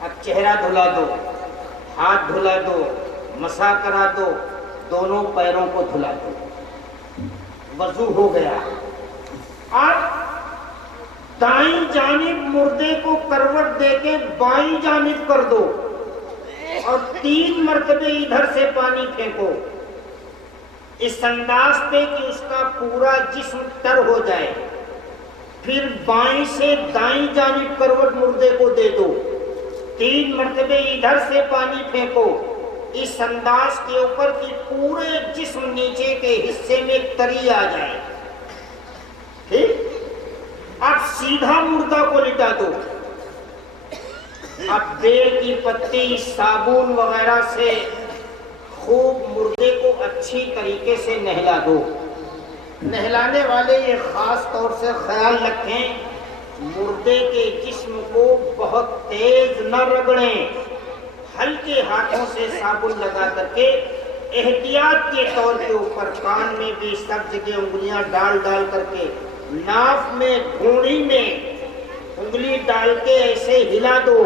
اب چہرہ دھلا دو، ہاتھ دھلا دو، مسح کرا دو، دونوں پیروں کو دھلا دو، وضو ہو گیا۔ اب دائیں جانب مردے کو کروٹ دے کے بائیں جانب کر دو اور 3 مرتبے ادھر سے پانی پھینکو، اس انداز پہ کہ اس کا پورا جسم تر ہو جائے۔ پھر بائیں سے دائیں جانب کروٹ مردے کو دے دو، 3 مرتبے ادھر سے پانی پھینکو، اس انداز کے اوپر کہ پورے جسم نیچے کے حصے میں تری آ جائے۔ ٹھیک؟ اب سیدھا مردہ کو لٹا دو۔ اب بیل کی پتی، صابن وغیرہ سے خوب مردے کو اچھی طریقے سے نہلا دو۔ نہلانے والے یہ خاص طور سے خیال رکھیں مردے کے جسم کو بہت تیز نہ رگڑیں، ہلکے ہاتھوں سے صابن لگا کر کے احتیاط کے طور کے اوپر کان میں بھی سب جگہ انگلیاں ڈال ڈال کر کے، ناف میں، گھوڑی میں انگلی ڈال کے ایسے ہلا دو۔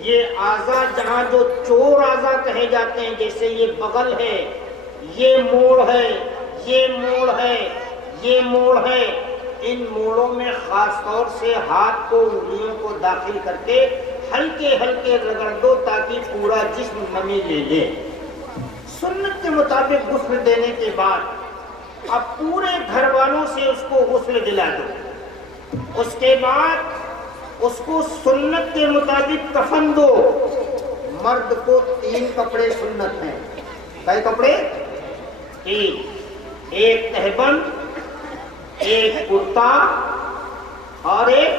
یہ اعضاء جہاں جو چور اعضاء کہے جاتے ہیں، جیسے یہ بغل ہے، یہ موڑ ہے، یہ موڑ ہے، یہ موڑ ہے، ان موڑوں میں خاص طور سے ہاتھ کو انگلیوں کو داخل کر کے ہلکے ہلکے رگڑ دو تاکہ پورا جسم نمی لے لے۔ سنت کے مطابق غسل دینے کے بعد اب پورے گھر والوں سے اس کو غسل دلا دو۔ اس کے بعد اس کو سنت کے مطابق کفن دو۔ مرد کو 3 کپڑے سنت ہیں۔ کئے کپڑے؟ 3، ایک تہبند، ایک کرتا اور ایک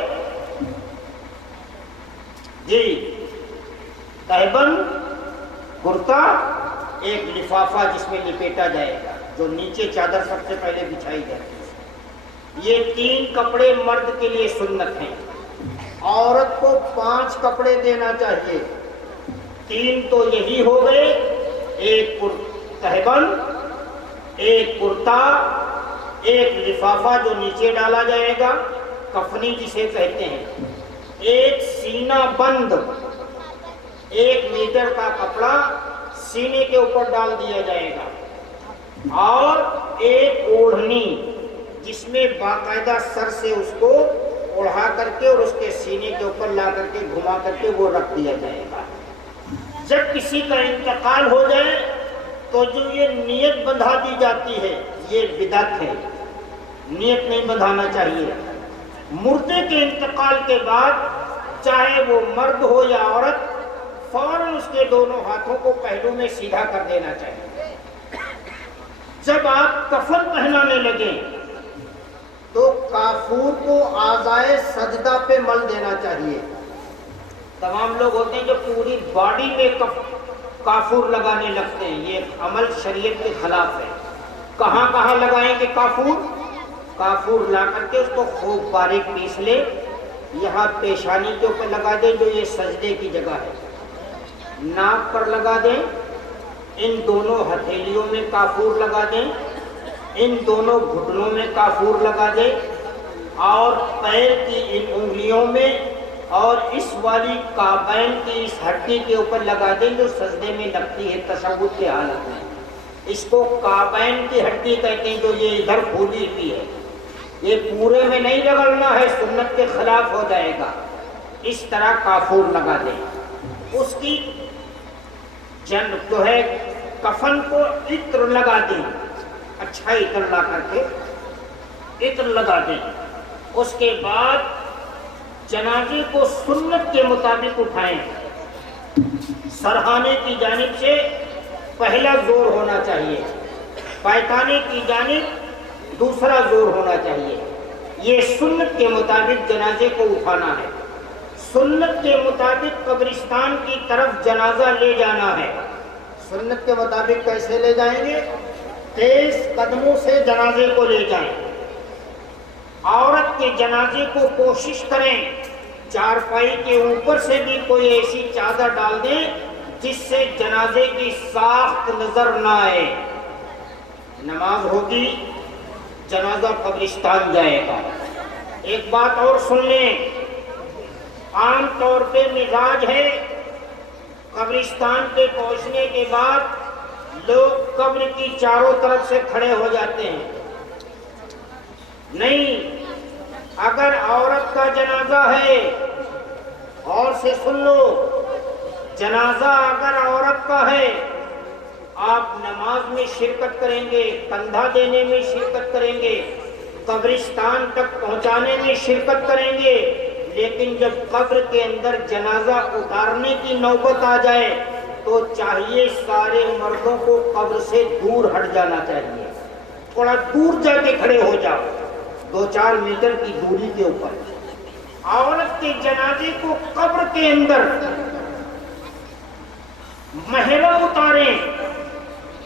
تہبند، کرتا ایک لفافہ جس میں لپیٹا جائے گا، جو نیچے چادر سب سے پہلے بچھائی جاتی ہے۔ یہ 3 کپڑے مرد کے لیے سنت ہیں، عورت کو 5 کپڑے دینا چاہیے۔ 3 تو یہی ہو گئے، ایک تہبند، ایک کرتا، ایک لفافہ جو نیچے ڈالا جائے گا، کفنی جسے کہتے ہیں، ایک سینہ بند، 1 میٹر کا کپڑا سینے کے اوپر ڈال دیا جائے گا، اور ایک اوڑھنی جس میں باقاعدہ سر سے اس کو اڑھا کر کے اور اس کے سینے کے اوپر لا کر کے گھما کر کے وہ رکھ دیا جائے گا۔ جب کسی کا انتقال ہو جائے تو جو یہ نیت بندھا دی جاتی ہے یہ بدعت ہے، نیت نہیں بندھانا چاہیے۔ مردے کے انتقال کے بعد چاہے وہ مرد ہو یا عورت، فوراً اس کے دونوں ہاتھوں کو پہلو میں سیدھا کر دینا چاہیے۔ جب آپ کفن پہنانے لگیں تو کافور کو اعضائے سجدہ پہ مل دینا چاہیے۔ تمام لوگ ہوتے ہیں جو پوری باڈی میں کافور لگانے لگتے ہیں، یہ عمل شریعت کے خلاف ہے۔ کہاں کہاں لگائیں گے کافور؟ کافور لا کر کے اس کو خوب باریک پیس لے، یہاں پیشانی کے اوپر لگا دیں جو یہ سجدے کی جگہ ہے، ناک پر لگا دیں، ان دونوں ہتھیلیوں میں کافور لگا دیں، ان دونوں گھٹنوں میں کافور لگا دیں، اور پیر کی ان انگلیوں میں اور اس والی کعبین کی اس ہڈی کے اوپر لگا دیں جو سجدے میں لگتی ہے تشہد کی حالت میں۔ اس کو کعبین کی ہڈی کہتے ہیں، جو یہ ادھر پھولی ہوئی ہے، یہ پورے میں نہیں رگڑنا ہے، سنت کے خلاف ہو جائے گا۔ اس طرح کافور لگا دیں۔ اس کی جو ہے کفن کو عطر لگا دیں، اچھا عطر لا کر کے عطر لگا دیں۔ اس کے بعد جنازے کو سنت کے مطابق اٹھائیں۔ سرہانے کی جانب سے پہلا زور ہونا چاہیے، پائتانے کی جانب دوسرا زور ہونا چاہیے۔ یہ سنت کے مطابق جنازے کو اٹھانا ہے۔ سنت کے مطابق قبرستان کی طرف جنازہ لے جانا ہے۔ سنت کے مطابق کیسے لے جائیں گے؟ تیز قدموں سے جنازے کو لے جائیں۔ عورت کے جنازے کو کوشش کریں چارپائی کے اوپر سے بھی کوئی ایسی چادر ڈال دیں جس سے جنازے کی ساخت نظر نہ آئے۔ نماز ہوگی، جنازہ قبرستان جائے گا۔ ایک بات اور سن لیں، عام طور پہ مزاج ہے قبرستان پہ پہنچنے کے بعد لوگ قبر کی چاروں طرف سے کھڑے ہو جاتے ہیں۔ نہیں، اگر عورت کا جنازہ ہے، اور سے سن لو، جنازہ اگر عورت کا ہے، آپ نماز میں شرکت کریں گے، کندھا دینے میں شرکت کریں گے، قبرستان تک پہنچانے میں شرکت کریں گے، لیکن جب قبر کے اندر جنازہ اتارنے کی نوبت آ جائے تو چاہیے سارے مردوں کو قبر سے دور ہٹ جانا چاہیے، تھوڑا دور جا کے کھڑے ہو جاؤ، 2-4 میٹر کی دوری کے اوپر۔ عورت کے جنازے کو قبر کے اندر محرم اتاریں،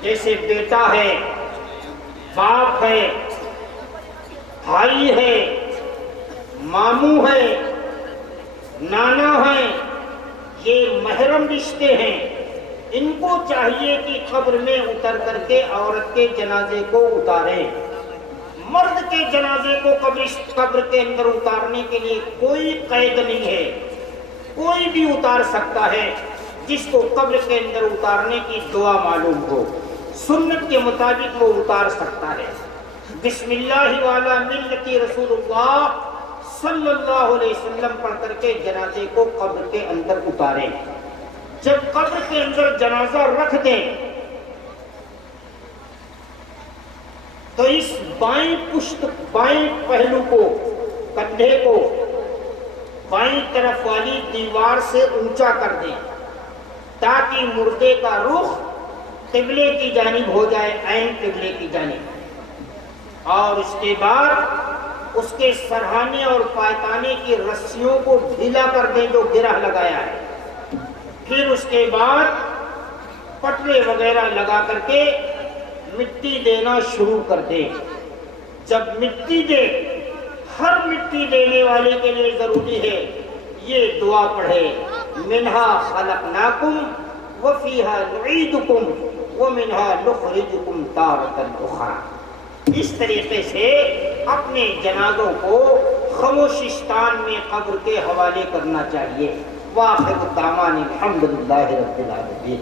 جیسے بیٹا ہے، باپ ہے، بھائی ہے، ماموں ہے، نانا ہے، یہ محرم رشتے ہیں، ان کو چاہیے کہ قبر میں اتر کر کے عورت کے جنازے کو اتاریں۔ مرد کے جنازے کو قبر کے اندر اتارنے کے لیے کوئی قید نہیں ہے، کوئی بھی اتار سکتا ہے جس کو قبر کے اندر اتارنے کی دعا معلوم ہو، سنت کے مطابق وہ اتار سکتا ہے۔ بسم اللہ والا ملت رسول اللہ صلی اللہ علیہ وسلم پڑھ کر کے جنازے کو قبر کے اندر اتاریں۔ جب قبر کے اندر جنازہ رکھ دیں تو اس بائیں پشت، بائیں پہلو کو، کندھے کو بائیں طرف والی دیوار سے اونچا کر دیں تاکہ مردے کا رخ قبلے کی جانب ہو جائے، عین قبلے کی جانب۔ اور اس کے بعد اس کے سرہانے اور پائتانے کی رسیوں کو ڈھیلا کر دیں جو گرہ لگایا ہے۔ پھر اس کے بعد پٹرے وغیرہ لگا کر کے مٹی دینا شروع کر دے. جب مٹی دے، ہر مٹی دینے والے کے لیے ضروری ہے یہ دعا پڑھے، منہا خلقناکم وفیہا نعیدکم ومنہا نخرجکم تارۃ اخری. اس طریقے سے اپنے جنازوں کو خاموشستان میں قبر کے حوالے کرنا چاہیے. واخر دعوانا الحمدللہ رب العالمین.